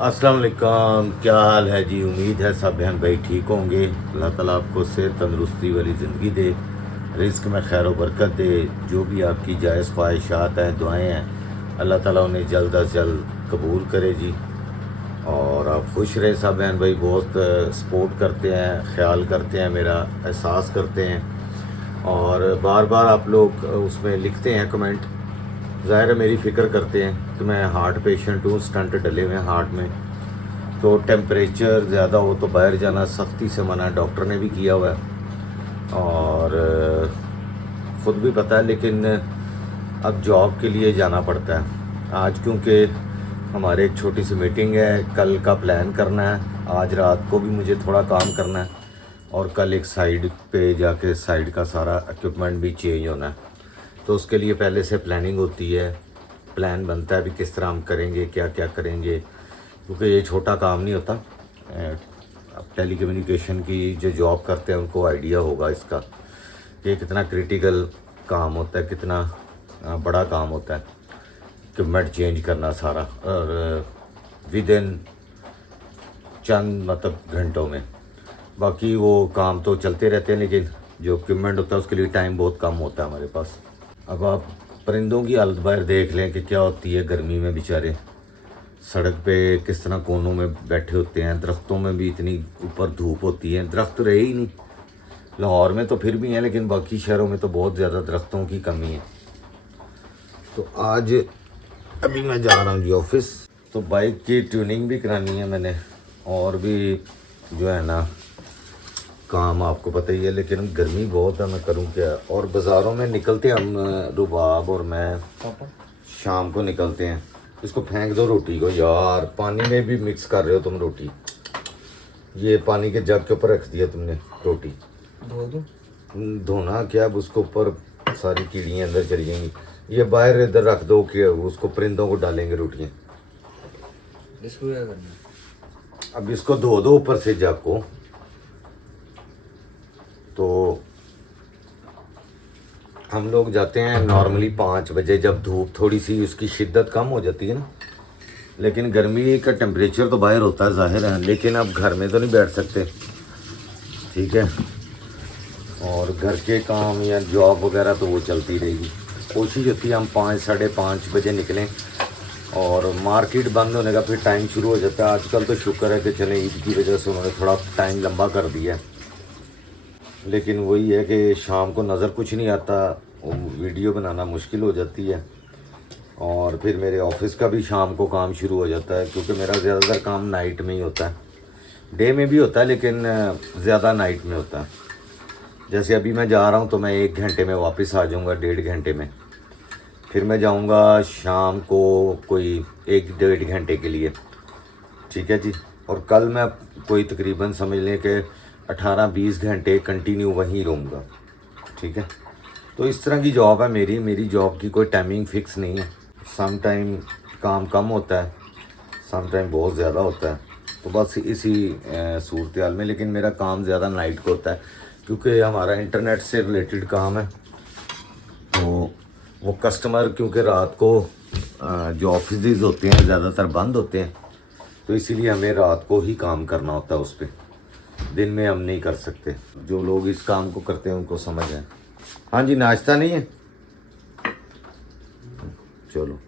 अस्सलाम वालेकुम, क्या हाल है जी। उम्मीद है सब बहन भाई ठीक होंगे। अल्लाह ताला आपको सेहत तंदरुस्ती वाली ज़िंदगी दे, रिज़्क में खैर व बरकत दे। जो भी आपकी जायज़ ख्वाहिशात हैं, दुआएं हैं, अल्लाह ताला उन्हें जल्द अज जल्द कबूल करे जी। और आप खुश रहे सब बहन भाई। बहुत सपोर्ट करते हैं, ख्याल करते हैं, मेरा एहसास करते हैं और बार बार आप लोग उसमें लिखते हैं कमेंट। ज़ाहिर है मेरी फ़िक्र करते हैं कि मैं हार्ट पेशेंट हूँ, स्टंट डले हुए हैं हार्ट में, तो टेम्परेचर ज़्यादा हो तो बाहर जाना सख्ती से मना है, डॉक्टर ने भी किया हुआ है और ख़ुद भी पता है, लेकिन अब जॉब के लिए जाना पड़ता है। आज क्योंकि हमारे एक छोटी सी मीटिंग है, कल का प्लान करना है, आज रात को भी मुझे थोड़ा काम करना है और कल एक साइड पे जाके साइड का सारा इक्विपमेंट भी चेंज होना है। तो उसके लिए पहले से प्लानिंग होती है, प्लान बनता है भी किस तरह हम करेंगे, क्या क्या करेंगे, क्योंकि ये छोटा काम नहीं होता। अब टेली कम्युनिकेशन की जो जॉब करते हैं उनको आइडिया होगा इसका कि कितना क्रिटिकल काम होता है, कितना बड़ा काम होता है इक्विपमेंट चेंज करना सारा, और विद इन चंद मतलब घंटों में। बाकी वो काम तो चलते रहते हैं, लेकिन जो इक्विपमेंट होता है उसके लिए टाइम बहुत कम होता है हमारे पास। अब आप परिंदों की हालत बाहर देख लें कि क्या होती है गर्मी में, बेचारे सड़क पे किस तरह कोनों में बैठे होते हैं। दरख्तों में भी इतनी ऊपर धूप होती है, दरख्त रहे ही नहीं। लाहौर में तो फिर भी हैं, लेकिन बाकी शहरों में तो बहुत ज़्यादा दरख्तों की कमी है। तो आज अभी मैं जा रहा हूँ जी ऑफिस, तो बाइक की ट्यूनिंग भी करानी है मैंने, और भी जो है ना काम आपको पता ही है, लेकिन गर्मी बहुत है, मैं करूँ क्या। और बाज़ारों में निकलते हैं हम, रुबाब और मैं शाम को निकलते हैं। इसको फेंक दो रोटी को यार, पानी में भी मिक्स कर रहे हो तुम रोटी। ये पानी के जग के ऊपर रख दिया तुमने रोटी। धो दो। धोना क्या, अब उसके ऊपर सारी कीड़ियाँ अंदर चली जाएंगी। ये बाहर इधर रख दो कि उसको परिंदों को डालेंगे रोटियाँ। इसको क्या करना, अब इसको धो दो ऊपर से जग को। तो हम लोग जाते हैं नॉर्मली 5 बजे, जब धूप थोड़ी सी उसकी शिद्दत कम हो जाती है ना। लेकिन गर्मी का टेम्परेचर तो बाहर होता है ज़ाहिर है, लेकिन अब घर में तो नहीं बैठ सकते, ठीक है। और घर के काम या जॉब वगैरह तो वो चलती रहेगी। कोशिश होती है हम 5 साढ़े 5 बजे निकलें, और मार्केट बंद होने का फिर टाइम शुरू हो जाता है। आजकल तो शुक्र है कि चले ईद की वजह से उन्होंने थोड़ा टाइम लंबा कर दिया, लेकिन वही है कि शाम को नज़र कुछ नहीं आता, वीडियो बनाना मुश्किल हो जाती है। और फिर मेरे ऑफिस का भी शाम को काम शुरू हो जाता है, क्योंकि मेरा ज़्यादातर काम नाइट में ही होता है। डे में भी होता है, लेकिन ज़्यादा नाइट में होता है। जैसे अभी मैं जा रहा हूँ तो मैं 1 घंटे में वापस आ जाऊँगा, 1.5 घंटे में। फिर मैं जाऊँगा शाम को कोई 1-1.5 घंटे के लिए, ठीक है जी। और कल मैं कोई तकरीबन समझ लें कि 18-20 घंटे कंटिन्यू वहीं रहूँगा, ठीक है। तो इस तरह की जॉब है मेरी जॉब की कोई टाइमिंग फ़िक्स नहीं है। सम टाइम काम कम होता है, सम टाइम बहुत ज़्यादा होता है, तो बस इसी सूरत हाल में। लेकिन मेरा काम ज़्यादा नाइट को होता है, क्योंकि हमारा इंटरनेट से रिलेटेड काम है। तो वो कस्टमर क्योंकि रात को जो ऑफिस होते हैं ज़्यादातर बंद होते हैं, तो इसीलिए हमें रात को ही काम करना होता है उस पर, दिन में हम नहीं कर सकते। जो लोग इस काम को करते हैं उनको समझ है। हाँ जी, नाश्ता नहीं है, चलो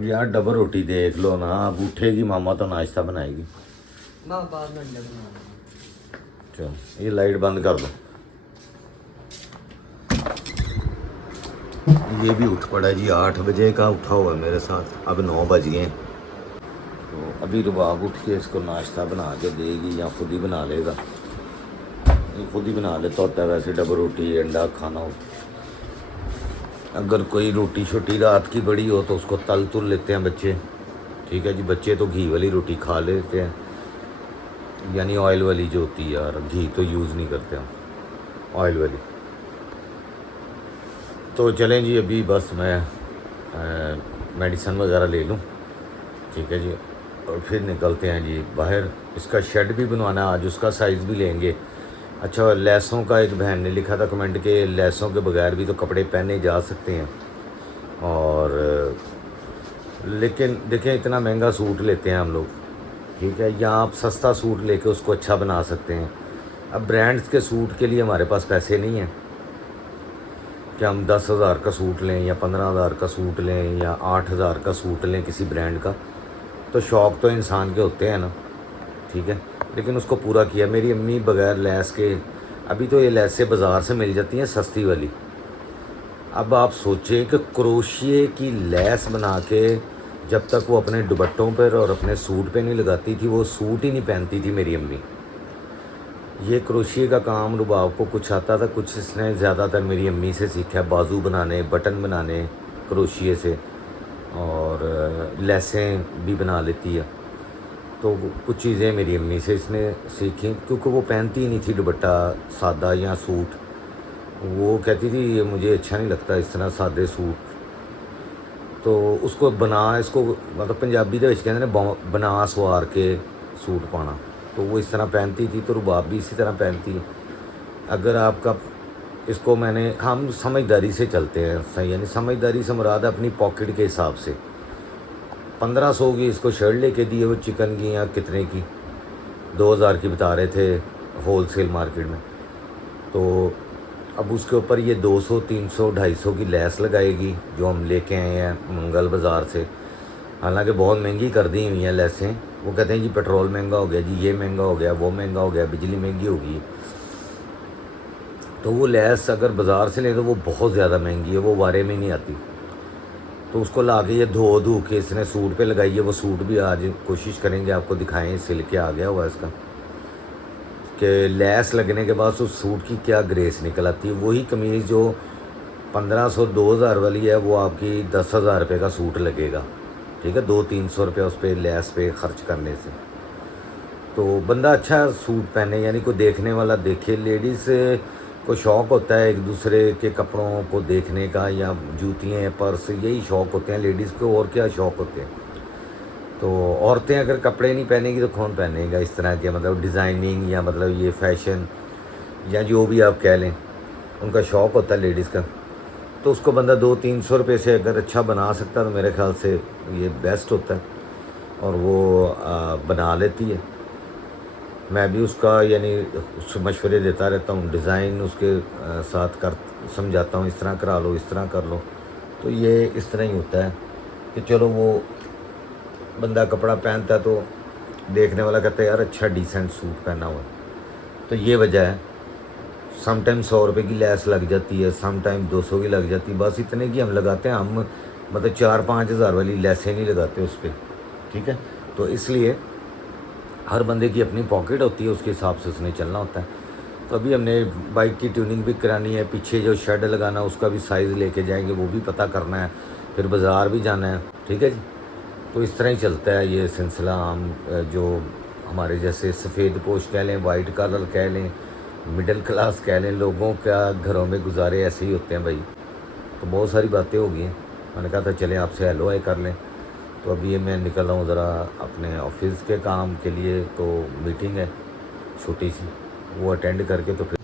यार डबल रोटी देख लो ना। अब उठेगी मामा तो नाश्ता बनाएगी। चलो ये लाइट बंद कर दो। ये भी उठ पड़ा जी, 8 बजे का उठा हुआ है मेरे साथ, अब 9 बज गए। तो अभी रुबाब उठ के इसको नाश्ता बना के देगी या खुद ही बना लेगा। खुद ही बना लेता होता है वैसे, डबल रोटी अंडा खाना हो। अगर कोई रोटी छोटी रात की बड़ी हो तो उसको तल तुल लेते हैं बच्चे, ठीक है जी। बच्चे तो घी वाली रोटी खा लेते हैं, यानी ऑयल वाली जो होती है यार, घी तो यूज़ नहीं करते हम, ऑयल वाली। तो चलें जी, अभी बस मैं मेडिसन वगैरह ले लूँ, ठीक है जी, और फिर निकलते हैं जी बाहर। इसका शेड भी बनवाना है आज, उसका साइज़ भी लेंगे। अच्छा, लैसों का एक बहन ने लिखा था कमेंट के लैसों के बगैर भी तो कपड़े पहने जा सकते हैं, और लेकिन देखें इतना महंगा सूट लेते हैं हम लोग, ठीक है, या आप सस्ता सूट लेके उसको अच्छा बना सकते हैं। अब ब्रांड्स के सूट के लिए हमारे पास पैसे नहीं हैं कि हम 10,000 का सूट लें या 15,000 का सूट लें या 8,000 का सूट लें किसी ब्रांड का। तो शौक़ तो इंसान के होते हैं ना, ठीक है, लेकिन उसको पूरा किया। मेरी अम्मी बग़ैर लैस के, अभी तो ये लैसें बाज़ार से मिल जाती हैं सस्ती वाली। अब आप सोचें कि क्रोशिए की लैस बना के जब तक वो अपने दुपट्टों पर और अपने सूट पे नहीं लगाती थी, वो सूट ही नहीं पहनती थी मेरी अम्मी। ये क्रोशिए का काम रुबाब को कुछ आता था, कुछ इसने ज़्यादातर मेरी अम्मी से सीखा, बाजू बनाने, बटन बनाने क्रोशिए से, और लेसें भी बना लेती है। तो कुछ चीज़ें मेरी अम्मी से इसने सीखी, क्योंकि वो पहनती ही नहीं थी दुपट्टा सादा या सूट। वो कहती थी ये मुझे अच्छा नहीं लगता इस तरह सादे सूट, तो उसको बना, इसको मतलब पंजाबी दे विच कहंदे ने बना सवार के सूट पाना, तो वो इस तरह पहनती थी। तो रुबाब भी इसी तरह पहनती है। अगर आपका इसको हम समझदारी से चलते हैं, सही, यानी समझदारी से मुराद अपनी पॉकेट के हिसाब से। 1500 की इसको शर्ट लेके दी है, वो चिकन की या कितने की, 2000 की बता रहे थे होल सेल मार्केट में। तो अब उसके ऊपर ये 200, 300, 250 की लैस लगाएगी जो हम लेके आए हैं मंगल बाज़ार से। हालांकि बहुत महंगी कर दी हुई हैं लैसें। वो कहते हैं जी पेट्रोल महंगा हो गया, जी ये महंगा हो गया, वो महंगा हो गया, बिजली महंगी होगी। तो वो लैस अगर बाज़ार से लें तो वो बहुत ज़्यादा महंगी है, वो वारे में नहीं आती। तो उसको ला के ये धो के इसने सूट पे लगाई है। वो सूट भी आज कोशिश करेंगे आपको दिखाएं, सिल के आ गया हुआ इसका, कि लैस लगने के बाद उस सूट की क्या ग्रेस निकल आती है। वही कमीज़ जो 1500, 2000 वाली है, वो आपकी 10,000 रुपये का सूट लगेगा, ठीक है, 200-300 रुपये उस पर लैस पे ख़र्च करने से। तो बंदा अच्छा सूट पहने, यानी कोई देखने वाला देखे। लेडीज़ को शौक़ होता है एक दूसरे के कपड़ों को देखने का, या जूतियाँ, पर्स, यही शौक़ होते हैं लेडीज़ को, और क्या शौक़ होते हैं। तो औरतें अगर कपड़े नहीं पहनेगी तो कौन पहनेगा इस तरह के, मतलब डिज़ाइनिंग या मतलब ये फ़ैशन या जो भी आप कह लें, उनका शौक़ होता है लेडीज़ का। तो उसको बंदा 200-300 रुपये से अगर अच्छा बना सकता है तो मेरे ख़्याल से ये बेस्ट होता है, और वो बना लेती है। मैं भी उसका यानी उससे मशवरे देता रहता हूँ, डिज़ाइन उसके साथ कर समझाता हूँ, इस तरह करा लो, इस तरह कर लो। तो ये इस तरह ही होता है कि चलो वो बंदा कपड़ा पहनता है तो देखने वाला कहता है यार अच्छा डिसेंट सूट पहना हुआ है। तो ये वजह है। समटाइम 100 रुपये की लैस लग जाती है, समटाइम 200 की लग जाती है, बस इतने की हम लगाते हैं। हम मतलब 4-5 हज़ार वाली लैसें नहीं लगाते उस पर, ठीक है। तो इसलिए हर बंदे की अपनी पॉकेट होती है, उसके हिसाब से उसने चलना होता है। तो अभी हमने बाइक की ट्यूनिंग भी करानी है, पीछे जो शेड लगाना उसका भी साइज़ लेके जाएंगे, वो भी पता करना है, फिर बाज़ार भी जाना है, ठीक है जी। तो इस तरह ही चलता है ये सिलसिला। हम जो हमारे जैसे सफ़ेद पोश कह लें, वाइट कलर कह लें, मिडिल क्लास कह लें, लोगों का घरों में गुजारे ऐसे ही होते हैं भाई। तो बहुत सारी बातें हो गई हैं। मैंने कहा था चलें आपसे हेलो हाय कर लें। तो अभी ये मैं निकल रहा हूँ ज़रा अपने ऑफिस के काम के लिए, तो मीटिंग है छोटी सी, वो अटेंड करके तो फिर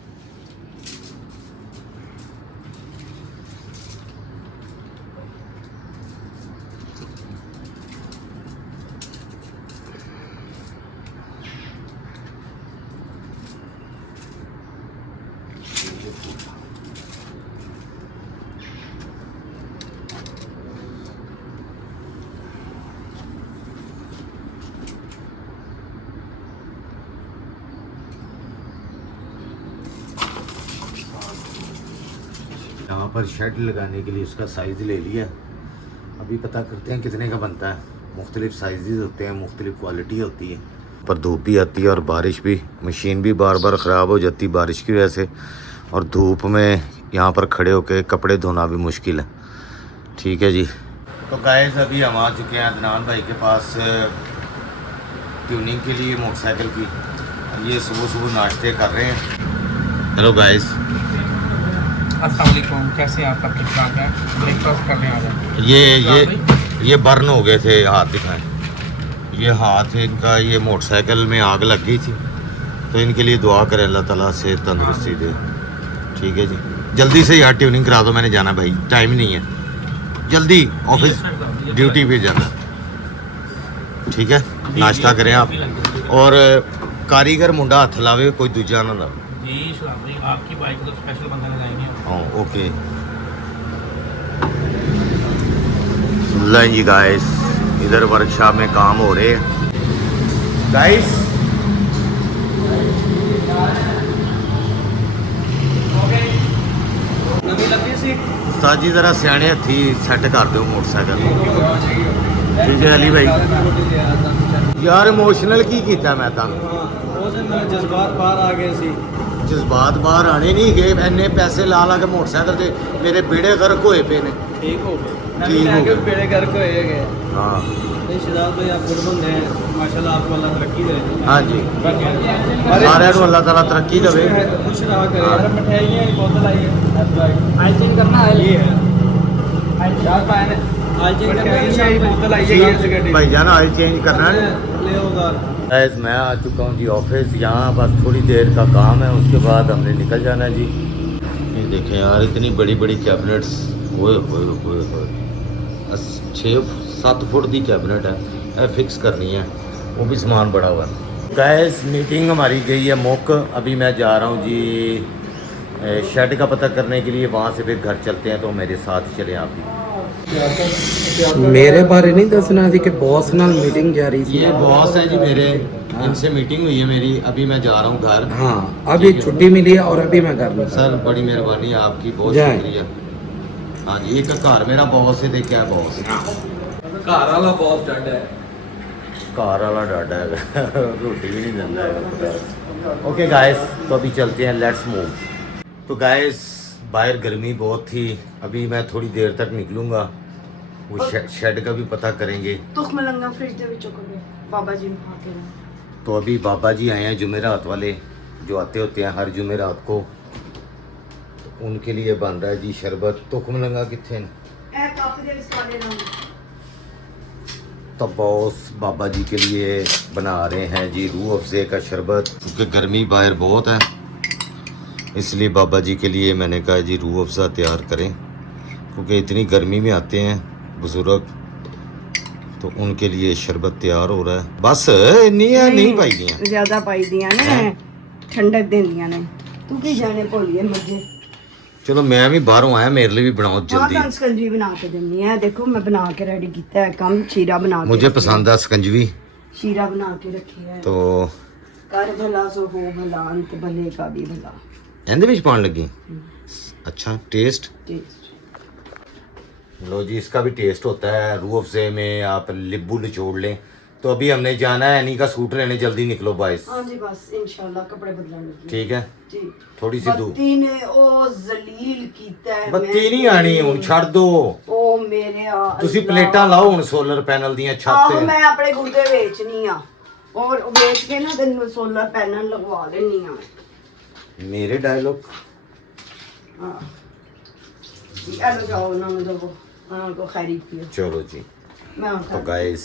यहाँ पर शेड लगाने के लिए उसका साइज़ ले लिया। अभी पता करते हैं कितने का बनता है। मुख्तलिफ़ साइज़ होते हैं, मुख्तलिफ़ क्वालिटी होती है। पर धूप भी आती है और बारिश भी, मशीन भी बार बार ख़राब हो जाती है बारिश की वजह से, और धूप में यहाँ पर खड़े होकर कपड़े धोना भी मुश्किल है, ठीक है जी। तो गाइस अभी हम आ चुके हैं अदनान भाई के पास ट्यूनिंग के लिए मोटरसाइकिल की। ये सुबह सुबह नाश्ते कर रहे हैं। हेलो गाइस, अस्सलाम वालेकुम, कैसे हैं आपका प्रोग्राम है? ब्रेकफास्ट करने आ जाए। ये बर्न हो गए थे, हाथ दिखाएं। ये हाथ इनका, ये मोटरसाइकिल में आग लग गई थी, तो इनके लिए दुआ करें अल्लाह ताला से तंदुरुस्ती दे, ठीक है जी। जल्दी से यार ट्यूनिंग करा दो, मैंने जाना भाई, टाइम नहीं है, जल्दी ऑफिस। ड्यूटी पे जाना। ठीक है, नाश्ता करें आप। और कारीगर मुंडा हथ लावे, कोई दूजा ना लावे जी। शराब भाई आपकी बाइक तो स्पेशल बंदे लगाएंगे। हाँ ओके। जी गाइस, इधर वर्कशॉप में काम हो रहे हैं गाइस। उस्ताद जी जरा सियाने हथी सैट कर दो मोटरसाइकिल। ठीक है अली भाई। यार इमोशनल की कीता मैं तां जज्बात बाहर आ गए सी। जज्बात बाहर आने नहीं गए, इन्ने पैसे ला ला के मोटरसाइकिल ते मेरे बेड़े गर्क होए पे ने। ठीक हो गए, ठीक हो गए। बेड़े घर को होए गए। हाँ नहीं शिदात भाई आप गुड बंदे हैं माशाल्लाह, आपको अल्लाह तरक्की दे। हाँ जी, सारे को अल्लाह ताला तरक्की देवे। खुश रहा करे। यार मिठाइयां की बोतल आई है, आइसिंग करना है। ये है चार पाए ने आइसिंग करना है, बोतल आई है भाईजान ऑयल चेंज करना है। ले उधर। गैस मैं आ चुका हूँ जी ऑफिस। यहाँ बस थोड़ी देर का काम है, उसके बाद हमने निकल जाना है जी। ये देखें यार, इतनी बड़ी बड़ी कैबिनेट्स, ओए होए होए होए, 6-7 फुट की कैबिनेट है, ये फिक्स करनी है, वो भी सामान बड़ा हुआ है। गैस मीटिंग हमारी गई है मुक। अभी मैं जा रहा हूँ जी शेड का पता करने के लिए, वहाँ से फिर घर चलते हैं, तो मेरे साथ चलें आप भी। मेरे बारे नहीं दसना सी कि बॉस नाल मीटिंग जा रही थी। ये बॉस है जी मेरे, इनसे मीटिंग हुई है मेरी। अभी मैं जा रहा हूँ घर। हाँ अभी छुट्टी मिली है और अभी मैं घर में। सर बड़ी मेहरबानी है आपकी, बहुत जय। शुक्रिया। हाँ जी, एक घर मेरा बॉस है, देखिए क्या बॉस है। घर वाला बहुत डंड है। कार वाला डाटा है रोटी भी नहीं देता है। ओके गाइस, तो अभी चलते हैं, लेट्स मूव। तो गाइस बाहर गर्मी बहुत थी, अभी मैं थोड़ी देर तक निकलूँगा, वो शेड का भी पता करेंगे। तुख मलंगा फ्रिज दे विचों कभी बाबा जी ने खा के ना। तो अभी बाबा जी आए हैं जुमेरात वाले, जो आते होते हैं हर जुमेरात को, तो उनके लिए बन रहा है जी शरबत। तुख मलंगा कितने ए कप दे विच पा देना। तो बॉस बाबा जी के लिए बना रहे हैं जी रूह अफ़ज़े का शरबत, क्योंकि गर्मी बाहर बहुत है, इसलिए बाबा जी के लिए मैंने कहा जी रूह अफ़ज़ा तैयार करें, क्योंकि इतनी गर्मी में आते हैं बुज़ुर्ग, तो उनके लिए शरबत तैयार हो रहा है। बस इन्नी है, नहीं पाई दियां, ज्यादा पाई दियां ने, ठंडक देंदियां ने। तू की जाने भोलिए मुझे। चलो मैं भी बाहरों आया, मेरे लिए भी बनाओ हाँ जल्दी। तो स्कंजी बना के देनी है, देखो मैं बना के रेडी किया है काम। शीरा बना के मुझे रखी पसंद है शिकंजवी, है। शीरा बना के रखी है। तो कर भला सो हो भला, अंत भले का भी भला। ਇਹਦੇ ਵਿੱਚ पान लगी। अच्छा टेस्ट। टेस्ट लो जी, इसका भी टेस्ट होता है। रूह अफ़ज़े में आप नींबू निचोड़ लें। तो अभी हमने जाना है एनी का सूट लेने, जल्दी निकलो बाइस। हाँ जी बस इंशाल्लाह कपड़े बदलने लगी। ठीक है, जी थोड़ी सी दूर। बत्ती ने ओ जलील कीता है। ਬੱਤੀ ਨਹੀਂ ਆਣੀ ਹੁਣ, ਛੱਡ ਦੋ। ओ मेरे ਤੁਸੀਂ ਪਲੇਟਾਂ ਲਾਓ ਹੁਣ ਸੋਲਰ ਪੈਨਲ ਦੀਆਂ ਛੱਤ ਆਹੋ ਤੇ। ਮੈਂ ਆਪਣੇ ਗੁਰਦੇ ਵੇਚਣੀ ਆ, ਔਰ ਉਹ ਵੇਚ ਕੇ ਨਾ ਤੈਨੂੰ ਸੋਲਰ ਪੈਨਲ ਲਗਵਾ ਦੇਣੀ ਆ। ਮੇਰੇ ਡਾਇਲੌਗ ਹਾਂ ਜੀ ਆ ਲੋ ਜਾਓ ਨਾ ਮੈਂ ਦਬੋ को खैरी पियो। चलो जी। मैं तो गाइस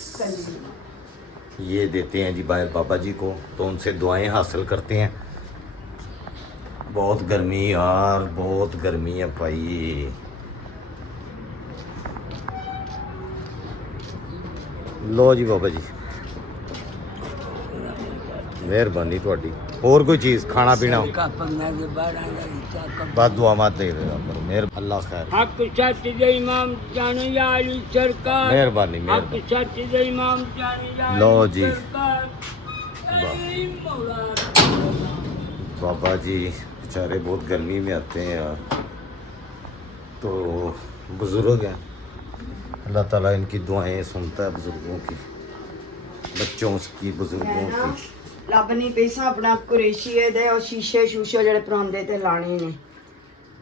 ये देते हैं जी बाहर बाबा जी को, तो उनसे दुआएं हासिल करते हैं। बहुत गर्मी यार, बहुत गर्मी है भाई। लो जी बाबा जी, मेहरबानी थोड़ी। और कोई चीज़ खाना पीना बस दुआ मत दे देगा करो, मेहर अल्लाह खैर। हक सच दे इमाम जाने याली सरकार, मेहरबानी हक मेहरबानी। सच दे इमाम जाने याली लो जी। सरकार। ऐ मौला बाबा जी बेचारे बहुत गर्मी में आते हैं यार, तो बुज़ुर्ग हैं, अल्लाह ताला इनकी दुआएं सुनता है, बुज़ुर्गों की, बच्चों की, बुज़ुर्गों की। ਲੱਭ ਨਹੀਂ ਪਈ ਸਾਂ ਆਪਣਾ ਕੁਰੇਸ਼ੀਏ ਦੇ ਉਹ ਸ਼ੀਸ਼ੇ ਸ਼ੂਸ਼ੇ ਜਿਹੜੇ ਪਰਾਂਦੇ ਤੇ ਲਾਣੇ ਨੇ,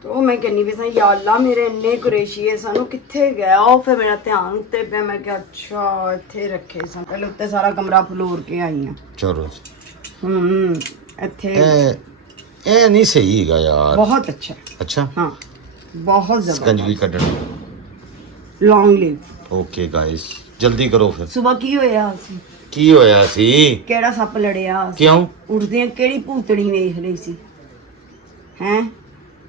ਤੇ ਉਹ ਮੈਂ ਕਹਿੰਨੀ ਵੀ ਸਾਂ ਯਾ ਅੱਲਾ ਮੇਰੇ ਇੰਨੇ ਕੁਰੇਸ਼ੀਏ ਸਾਨੂੰ ਕਿੱਥੇ ਗਿਆ। ਉਹ ਫਿਰ ਮੇਰਾ ਧਿਆਨ ਉੱਤੇ ਪਿਆ, ਮੈਂ ਕਿਹਾ ਅੱਛਾ ਇੱਥੇ ਰੱਖੇ ਸਨ। ਪਹਿਲੇ ਉੱਤੇ ਸਾਰਾ ਕਮਰਾ ਫਲੋਰ ਕੇ ਆਈ ਆ। चलो जी। ਇੱਥੇ ਇਹ ਨਹੀਂ ਸਹੀ ਹੈਗਾ ਯਾਰ। ਬਹੁਤ ਅੱਛਾ। ਅੱਛਾ ਹਾਂ ਬਹੁਤ ਸਕੰਜਵੀ ਜ਼ਬਰਦਸਤ। ਕੱਢਣ। ਲੌਂਗ ਲਿਵ। ਓਕੇ ਗਾਇਸ ਜਲਦੀ ਕਰੋ ਫਿਰ। ਸਵੇਰ ਕੀ ਹੋਇਆ ਸੀ? ਕੀ ਹੋਇਆ ਸੀ? ਕਿਹੜਾ ਸੱਪ ਲੜਿਆ ਸੀ? ਕਿਉਂ? ਉੱਠਦਿਆਂ ਕਿਹੜੀ ਭੂਤੜੀ ਵੇਖ ਰਹੀ ਸੀ? ਹੈਂ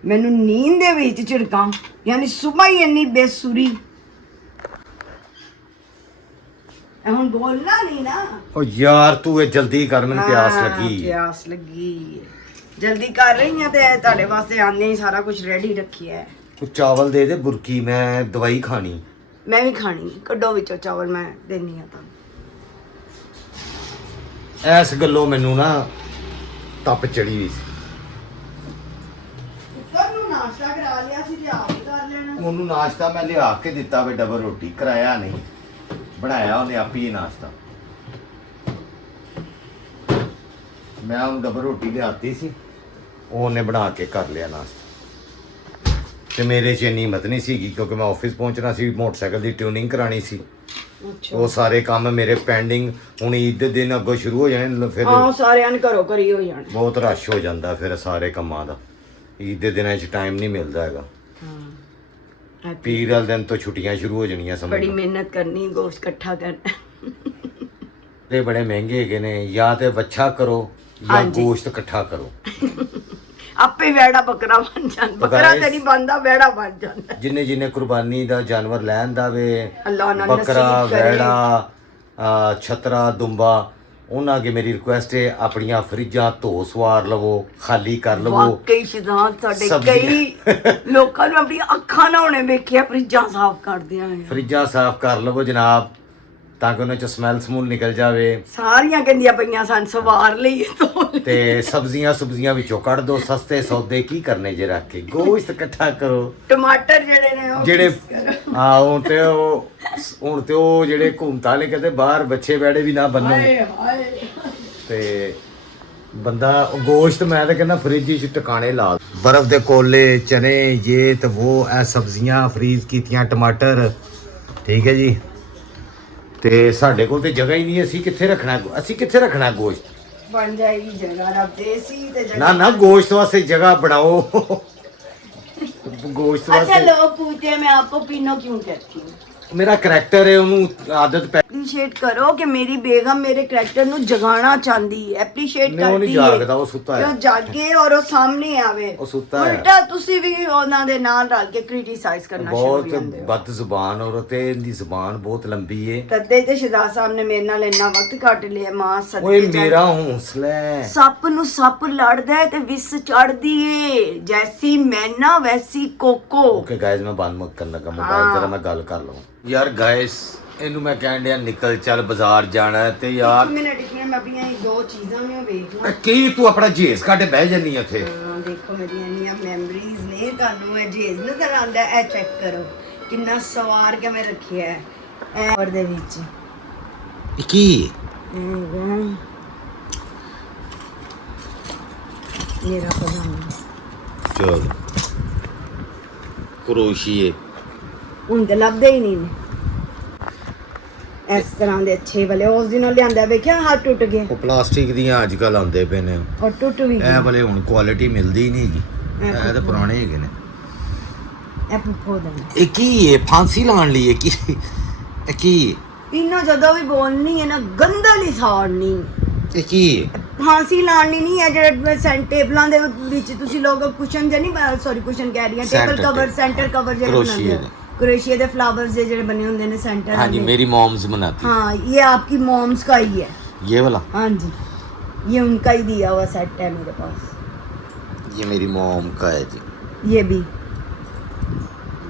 ਮੈਨੂੰ ਨੀਂਦ ਦੇ ਵਿੱਚ ਝਿੜਕਾਂ, ਯਾਨੀ ਸਵੇਰ ਹੀ ਇੰਨੀ ਬੇਸੁਰੀ। ਇਹ ਹੁਣ ਬੋਲਣਾ ਨਹੀਂ ਨਾ। ਉਹ ਯਾਰ ਤੂੰ ਇਹ ਜਲਦੀ ਕਰ, ਮੈਨੂੰ ਪਿਆਸ ਲੱਗੀ। ਪਿਆਸ ਲੱਗੀ, ਜਲਦੀ ਕਰ ਰਹੀ ਹਾਂ ਤੇ ਤੁਹਾਡੇ ਵਾਸਤੇ ਆਂਦੇ ਹੀ ਸਾਰਾ ਕੁਝ ਰੈਡੀ ਰੱਖਿਆ ਹੈ। ਤੂੰ ਚਾਵਲ ਦੇ ਦੇ ਬੁਰਕੀ, ਮੈਂ ਦਵਾਈ ਖਾਣੀ। ਮੈਂ ਵੀ ਖਾਣੀ, ਕੱਢੋ ਵਿੱਚੋਂ ਚਾਵਲ, ਮੈਂ ਦੇਣੀ ਆ ਤੁਹਾਨੂੰ। ਇਸ ਗੱਲੋਂ ਮੈਨੂੰ ਨਾ ਤਪ ਚੜੀ ਵੀ ਸੀ। ਪੁੱਤਰ ਨੂੰ ਨਾਸ਼ਤਾ ਕਰਾ ਲਿਆ ਸੀ ਤੇ ਆਪ ਹੀ ਕਰ ਲੈਣਾ। ਉਹਨੂੰ ਨਾਸ਼ਤਾ ਮੈਂ ਲਿਆ ਕੇ ਦਿੱਤਾ ਵੇ, ਡਬਲ ਰੋਟੀ ਕਰਾਇਆ ਨਹੀਂ, ਬਣਾਇਆ ਉਹਨੇ ਆਪ ਹੀ ਨਾਸ਼ਤਾ। ਮੈਂ ਉਹਨੂੰ ਡਬਲ ਰੋਟੀ ਲਿਆਤੀ ਸੀ, ਉਹਨੇ ਬਣਾ ਕੇ ਕਰ ਲਿਆ ਨਾਸ਼ਤਾ। ਤੇ ਮੇਰੇ 'ਚ ਇੰਨੀ ਹਿੰਮਤ ਨਹੀਂ ਸੀਗੀ ਕਿਉਂਕਿ ਮੈਂ ਆਫਿਸ ਪਹੁੰਚਣਾ ਸੀ, ਮੋਟਰਸਾਈਕਲ ਦੀ ਟਿਊਨਿੰਗ ਕਰਾਣੀ ਸੀ। ਉਹ ਸਾਰੇ ਕੰਮ ਮੇਰੇ ਪੈਂਡਿੰਗ, ਹੁਣ ਈਦ ਦੇ ਦਿਨ ਅੱਗੋਂ ਸ਼ੁਰੂ ਹੋ ਜਾਣੇ, ਫਿਰ ਹਾਂ ਸਾਰਿਆਂ ਨੇ ਘਰੋਂ ਘਰੀ ਹੋ ਜਾਣਾ। ਬਹੁਤ ਰਸ਼ ਹੋ ਜਾਂਦਾ ਫਿਰ ਸਾਰੇ ਕੰਮਾਂ ਦਾ। ਈਦ ਦੇ ਦਿਨਾਂ 'ਚ ਟਾਈਮ ਨਹੀਂ ਮਿਲਦਾ ਹੈਗਾ। ਹਾਂ ਪੀਰ ਵਾਲੇ ਦਿਨ ਤੋਂ ਛੁੱਟੀਆਂ ਸ਼ੁਰੂ ਹੋ ਜਾਣੀਆਂ ਸਮਝ ਬੜੀ ਲਓ। ਮਿਹਨਤ ਕਰਨੀ, ਗੋਸ਼ਤ ਇਕੱਠਾ ਕਰਨਾ। ਇਹ ਬੜੇ ਮਹਿੰਗੇ ਹੈਗੇ ਨੇ, ਜਾਂ ਤੇ ਵੱਛਾ ਕਰੋ ਜਾਂ ਹਾਂਜੀ। ਗੋਸ਼ਤ ਇਕੱਠਾ ਕਰੋ। ਆਪੇ ਵੈੜਾ ਬੱਕਰਾ ਬਣ ਜਾਂਦਾ, ਬੱਕਰਾ ਤੇ ਨਹੀਂ ਬਣਦਾ, ਵੈੜਾ ਬਣ ਜਾਂਦਾ। ਜਿੰਨੇ ਜਿੰਨੇ ਕੁਰਬਾਨੀ ਦਾ ਜਾਨਵਰ ਲੈਣ ਦਾ ਵੇ, ਅੱਲਾਹ ਉਹਨਾਂ ਨੂੰ ਬੱਕਰਾ, ਨਸੀਬ ਕਰੇ। ਵੈੜਾ, ਛਤਰਾ, ਦੁੰਬਾ, ਉਹਨਾਂ ਅੱਗੇ ਮੇਰੀ ਰਿਕੁਐਸਟ ਹੈ ਆਪਣੀਆਂ ਫਰਿੱਜਾਂ ਧੋ ਸਵਾਰ ਲਵੋ, ਖਾਲੀ ਕਰ ਲਵੋ। ਵਾਕਈ ਸ਼ਿਦਾਤ ਸਾਡੇ ਸਬਜ਼ੀਆਂ। ਕਈ ਲੋਕਾਂ ਨੂੰ ਆਪਣੀ ਅੱਖਾਂ ਨਾਲ ਉਹਨੇ ਵੇਖਿਆ ਫਰਿੱਜਾਂ ਸਾਫ਼ ਕਰਦਿਆਂ ਹੋਇਆ। ਫਰਿੱਜਾਂ ਸਾਫ਼ ਕਰ ਲਵੋ ਜਨਾਬ, ਤਾਂ ਕਿ ਉਹਨਾਂ ਚ ਸਮੈਲ ਸਮੂਲ ਨਿਕਲ ਜਾਵੇ। ਸਾਰੀਆਂ ਗੰਦੀਆਂ ਪਈਆਂ ਸਨ, ਸਵਾਰ ਲਈ ਧੋ ਲਈ। ਤੇ ਸਬਜ਼ੀਆਂ ਵਿੱਚੋਂ ਕੱਢ ਦੋ, ਸਸਤੇ ਸੌਦੇ ਕੀ ਕਰਨੇ ਜੇ ਰੱਖ ਕੇ, ਗੋਸ਼ਤ ਇਕੱਠਾ ਕਰੋ। ਟਮਾਟਰ ਜਿਹੜੇ ਨੇ ਉਹ ਜਿਹੜੇ ਹੁਣ ਤੇ ਉਹ ਜਿਹੜੇ ਘੁੰਮਤਾ ਨੇ ਕਹਿੰਦੇ ਬਾਹਰ ਬੱਚੇ ਬੈੜੇ ਵੀ ਨਾ ਬੰਨੋ। ਹਾਏ ਹਾਏ। ਤੇ ਬੰਦਾ ਗੋਸ਼ਤ ਮੈਂ ਤਾਂ ਕਹਿੰਦਾ ਫ੍ਰਿਜ 'ਚ ਟਿਕਾਣੇ ਲਾ, ਬਰਫ਼ ਦੇ ਕੋਲੇ, ਚਨੇ, ਇਹ ਤੇ ਉਹ, ਇਹ ਸਬਜ਼ੀਆਂ ਫਰੀਜ਼ ਕੀਤੀਆਂ, ਟਮਾਟਰ, ਠੀਕ ਹੈ ਜੀ। ਤੇ ਸਾਡੇ ਕੋਲ ਤੇ ਜਗ੍ਹਾ ਹੀ ਨਹੀਂ, ਅਸੀਂ ਕਿੱਥੇ ਰੱਖਣਾ ਗੋਸ਼ਤ। ਬਣ ਜਾਏਗੀ ਜਗ੍ਹਾ, ਰੱਬ ਦੇਸੀ ਤੇ ਨਾ ਨਾ, ਗੋਸ਼ਤ ਵਾਸਤੇ ਜਗ੍ਹਾ ਬਣਾਓ। गोश्त अच्छा वास्ते लोग पूछते हैं मैं आपको पीनो क्यों कहती हूँ। मेरा करैक्टर है ਉਹਨੂੰ ਆਦਤ ਪੈ ਐਪਰੀਸ਼ੀਏਟ ਕਰੋ ਕਿ ਮੇਰੀ ਬੇਗਮ ਮੇਰੇ ਕਰੈਕਟਰ ਨੂੰ ਜਗਾਉਣਾ ਚਾਹੁੰਦੀ ਹੈ, ਐਪਰੀਸ਼ੀਏਟ ਨਹੀਂ, ਉਹ ਨਹੀਂ ਕਰਦੀ ਹੈ ਜਾਗਦਾ, ਉਹ ਸੁੱਤਾ ਹੈ। ਉਹ ਜਾਗੇ ਔਰ ਉਹ ਸਾਹਮਣੇ ਆਵੇ। ਉਹ ਸੁੱਤਾ ਹੈ। ਉਲਟਾ ਤੁਸੀਂ ਵੀ ਉਹਨਾਂ ਦੇ ਨਾਲ ਰਲ ਕੇ ਕ੍ਰਿਟਿਸਾਈਜ਼ ਕਰਨਾ ਸ਼ੁਰੂ ਬਹੁਤ ਕਰ ਦਿੰਦੇ ਹੋ। ਬਦ ਜ਼ੁਬਾਨ ਔਰਤ ਹੈ, ਇਹਦੀ ਜ਼ੁਬਾਨ ਬਹੁਤ ਲੰਬੀ ਹੈ। ਤਦੇ ਤੇ ਸ਼ਿਦਾਤ ਸਾਹਿਬ ਨੇ ਮੇਰੇ ਨਾਲ ਇੰਨਾ ਵਕਤ ਕੱਟ ਲਿਆ। ਮਾਂ ਓਏ ਸਦਕੇ ਮੇਰਾ ਹੌਸਲਾ ਹੈ। ਸੱਪ ਨੂੰ ਸੱਪ ਲੜਦਾ ਹੈ ਤੇ ਵਿਸ ਚੜਦੀ ਏ, ਜੈਸੀ ਮੈਨਾ ਵੈਸੀ ਕੋਕੋ। ਓਕੇ ਗਾਇਜ਼ ਮੈਂ ਬੰਦ ਮਤ ਕਰਨ ਲੱਗਾ ਮੋਬਾਈਲ, ਜਰਾ ਮੈਂ ਗੱਲ ਕਰ ਲਵਾਂ। ਯਾਰ ਗਾਇਜ਼ ਇਹਨੂੰ ਮੈਂ ਕਹਿਣ ਡਿਆ ਨਿਕਲ ਚੱਲ ਬਾਜ਼ਾਰ ਜਾਣਾ ਹੈ ਤੇ ਯਾਰ ਇੱਕ ਮਿੰਟ ਮੈਂ ਆਪਣੀਆਂ ਇਹ ਦੋ ਚੀਜ਼ਾਂ ਨੂੰ ਵੇਖ ਲਾਂ। ਕੀ ਤੂੰ ਆਪਣਾ ਜੇਸ ਕੱਢ ਬਹਿ ਜਾਨੀ ਉੱਥੇ। ਹਾਂ ਦੇਖੋ ਮੇਰੀਆਂ ਇੰਨੀਆਂ ਮੈਮਰੀਜ਼ ਨੇ, ਤੁਹਾਨੂੰ ਇਹ ਜੇਜ਼ ਨਜ਼ਰ ਆਉਂਦਾ, ਇਹ ਚੈੱਕ ਕਰੋ ਕਿੰਨਾ ਸਵਾਰ ਕੇ ਮੈਂ ਰੱਖਿਆ ਹੈ ਇਹ ਔਰ ਦੇ ਵਿੱਚ ਕੀ ਮੇਰਾ ਪਜਾਮਾ ਚਲ ਕਰੋਸ਼ੀਏ ਹੁਣ ਤੇ ਲੱਭਦੇ ਹੀ ਨਹੀਂ ਨੇ ਇਸ ਤਰ੍ਹਾਂ ਦੇ ਅੱਛੇ ਵਾਲੇ। ਉਸ ਦਿਨੋਂ ਲਿਆਂਦਾ ਵੇਖਿਆ ਹੱਥ ਟੁੱਟ ਗਏ, ਉਹ ਪਲਾਸਟਿਕ ਦੀਆਂ ਅੱਜ ਕੱਲ ਆਉਂਦੇ ਪਏ ਨੇ, ਔਰ ਟੁੱਟ ਵੀ ਇਹ ਗਏ। ਵਾਲੇ ਹੁਣ ਕੁਆਲਿਟੀ ਮਿਲਦੀ ਹੀ ਨਹੀਂ ਜੀ, ਇਹ ਤਾਂ ਪੁਰਾਣੇ ਹੈਗੇ ਨੇ। ਇਹ ਪੁੱਪੋ ਦਾ ਇਹ ਕੀ ਹੈ, ਫਾਂਸੀ ਲਾਉਣ ਲਈ ਕੀ ਇਹ ਕੀ ਇਹਨਾਂ ਜਦੋਂ ਵੀ ਬੋਲਣੀ ਹੈ ਨਾ ਗੰਦਲੀ ਸਾੜਨੀ, ਇਹ ਕੀ ਹੈ? ਫਾਂਸੀ ਲਾਣੀ ਨਹੀਂ ਹੈ। ਜਿਹੜੇ ਟੇਬਲਾਂ ਦੇ ਵਿੱਚ ਤੁਸੀਂ ਲੋਕ ਕੁਸ਼ਨ ਜੇ ਨਹੀਂ, ਸੌਰੀ ਕੁਸ਼ਨ ਕਹਿ ਰਹੀ ਹਾਂ, table Center cover, table। Centre cover ਜਿਹੜੇ क्रोशिया बनाते हैं, क्रोशिया ਦੇ फ्लावर्स ਦੇ ਜਿਹੜੇ बने होंगे ने सेंटर। हाँ जी मेरी मॉम्स बनाती हाँ ये आपकी मॉम्स का ही है। ये वाला, हाँ जी ये उनका ही दिया हुआ सेट है मेरे पास। ये मेरी मॉम का है जी, ये भी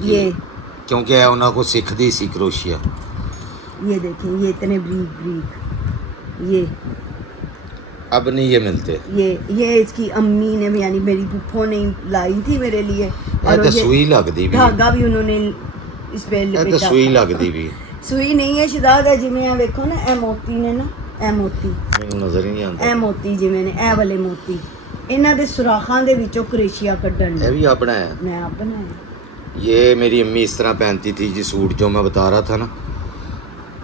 ये क्योंकि उन्होंने को सीखती सी क्रोशिया। ये देखें, ये इतने ब्रीक ब्रीक, ये अब नहीं ये मिलते। ये इसकी अम्मी ने यानी मेरी पुप्पो ने लाई थी मेरे लिए। ये तो ये सुई लगती भी, धागा भी उन्होंने इस पे ये तो लपेटा। सुई लगती भी, ਸੂਈ ਨਹੀਂ ਹੈ ਸ਼ਿਦਾਤ ਹੈ। ਜਿਵੇਂ ਆ ਵੇਖੋ ਨਾ ਇਹ ਮੋਤੀ ਨੇ ਨਾ, ਇਹ ਮੋਤੀ, ਮੈਨੂੰ ਨਜ਼ਰ ਹੀ ਨਹੀਂ ਆਉਂਦਾ। ਇਹ ਮੋਤੀ ਜਿਵੇਂ ਨੇ ਇਹ ਵਾਲੇ ਮੋਤੀ, ਇਹਨਾਂ ਦੇ ਸੁਰਾਖਾਂ ਦੇ ਵਿੱਚੋਂ ਕਰੇਸ਼ੀਆ ਕੱਢਣ ये ਨੇ भी आप बनाया? ਮੈਂ ਆਪ ਬਣਾਇਆ। ये मेरी अम्मी इस तरह पहनती थी जी, सूट जो मैं बता रहा था ना,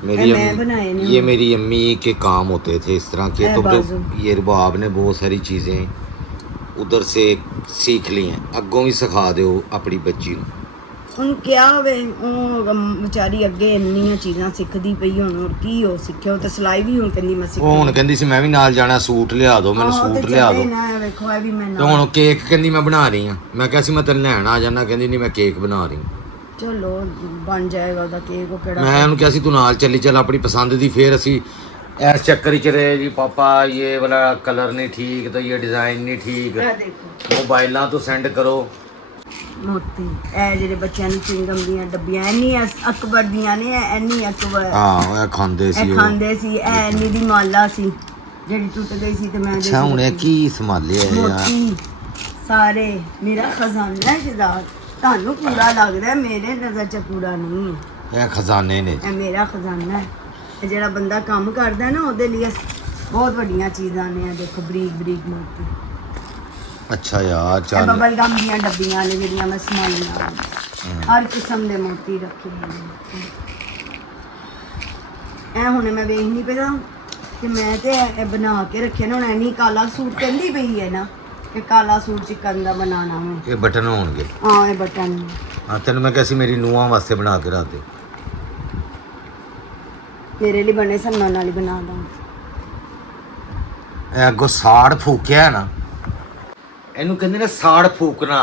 मेरी मैं बनाए नहीं ये हूँ। मेरी अम्मी के काम होते थे इस तरह के। है तो बाजू। ये रबाब ने बहुत सारी चीज़ें उधर से सीख ली हैं, अगों भी सिखा दो अपनी बच्ची ਨੂੰ। ਹੁਣ ਕਿਹਾ ਹੋਵੇ ਉਹ ਵਿਚਾਰੀ ਅੱਗੇ ਇੰਨੀਆਂ ਚੀਜ਼ਾਂ ਸਿੱਖਦੀ ਪਈ ਹੁਣ, ਹੋਰ ਕੀ ਹੋ ਸਿੱਖਿਆ। ਉਹ ਤਾਂ ਸਿਲਾਈ ਵੀ ਹੁਣ ਕਹਿੰਦੀ ਮੈਂ ਉਹ ਹੁਣ ਕਹਿੰਦੀ ਸੀ ਮੈਂ ਵੀ ਨਾਲ ਜਾਣਾ, ਸੂਟ ਲਿਆ ਦਿਓ ਮੈਨੂੰ, ਸੂਟ ਲਿਆ ਦਿਓ। ਨਾ ਵੇਖੋ ਇਹ ਵੀ ਮੈਂ ਤੇ ਹੁਣ ਕੇਕ ਕਹਿੰਦੀ ਮੈਂ ਬਣਾ ਰਹੀ ਹਾਂ। ਮੈਂ ਕਿਹਾ ਸੀ ਮੈਂ ਤੈਨੂੰ ਲੈਣ ਆ ਜਾਣਾ, ਕਹਿੰਦੀ ਨਹੀਂ ਮੈਂ ਕੇਕ ਬਣਾ ਰਹੀ ਹਾਂ। ਚਲੋ ਬਣ ਜਾਏਗਾ ਉਹਦਾ ਕੇਕ, ਉਹ ਕਿਹੜਾ मैं उन्होंने कहा सी तू नाल चली चल अपनी पसंद दी, फिर असी इस चक्कर च रहे जी पापा ये वाला कलर नहीं ठीक तो ये डिज़ाइन नहीं ठीक, ਇਹ ਦੇਖੋ मोबाइलों तो सेंड करो। ਮੋਤੀ, ਇਹ ਜਿਹੜੇ ਬੱਚਿਆਂ ਨੂੰ ਚਿੰਗਮ ਦੀਆਂ ਡੱਬੀਆਂ ਐਨੀ ਅਕਬਰ ਦੀਆਂ ਨੇ, ਐਨੀ ਅਕਬਰ हाँ ये खांदे सी ਇਹ ਖਾਂਦੇ ਸੀ, ਇਹ ਐਨੀ ਦੀ ਮਾਲਾ ਸੀ ਜਿਹੜੀ ਟੁੱਟ ਗਈ ਸੀ ਤੇ ਮੈਂ अच्छा हूँ की संभाले है यार। ਮੋਤੀ ਸਾਰੇ ਮੇਰਾ ਖਜ਼ਾਨਾ ਹੈ ਸ਼ਹਿਜ਼ਾਦ, ਤੁਹਾਨੂੰ ਪੂਰਾ ਲੱਗਦਾ ਹੈ, ਮੇਰੇ ਨਜ਼ਰ 'ਚ ਪੂਰਾ ਨਹੀਂ ਹੈ। ये खजाने ने ਇਹ ਮੇਰਾ ਖਜ਼ਾਨਾ ਹੈ। ਇਹ ਜਿਹੜਾ ਬੰਦਾ ਕੰਮ ਕਰਦਾ ਨਾ ਉਹਦੇ ਲਈ ਬਹੁਤ ਵੱਡੀਆਂ ਚੀਜ਼ਾਂ ਨੇ। ਇਹ ਦੇਖੋ ਬਰੀਕ ਬਰੀਕ ਮੋਤੀ, अच्छा यार ਇਹ चल ਬਬਲ ਗਮ ਦੀਆਂ ਡੱਬੀਆਂ ਨੇ ਜਿਹੜੀਆਂ ਮੈਂ ਸੰਭਾਲੀਆਂ, ਹਰ ਕਿਸਮ ਦੇ ਮੋਤੀ ਰੱਖੇ ਹੋਏ ਨੇ। ਇਹ ਹੁਣ ਮੈਂ ਵੇਖ ਨਹੀਂ ਪਈ ਕਿ ਮੈਂ ਤੇ ਇਹ ਬਣਾ ਕੇ ਰੱਖਿਆ ਨਾ। ਹੁਣ ਐਨੀ ਕਾਲਾ ਸੂਟ ਕਹਿੰਦੀ ਪਈ ਹੈ ਨਾ ਕਿ ਕਾਲਾ ਸੂਟ ਚਿਕਨ ਦਾ ਬਣਾਉਣਾ ਮੈਂ। ये बटन होंगे। ਹਾਂ ਇਹ ਬਟਨ हाँ तेन मैं कैसी मेरी ਨੂੰਹਾਂ वास्ते बना के रख दे। ਤੇਰੇ ਲਈ ਬਣੇ ਸਨ, ਮੈਂ ਨਾਲ ਹੀ ਬਣਾ ਦਾਂ। ਇਹ ਅੱਗੋਂ ਸਾੜ ਫੂਕਿਆ ਹੈ ਨਾ, ਇਹਨੂੰ ਕਹਿੰਦੇ ਨੇ ਸਾੜ ਫੂਕਣਾ।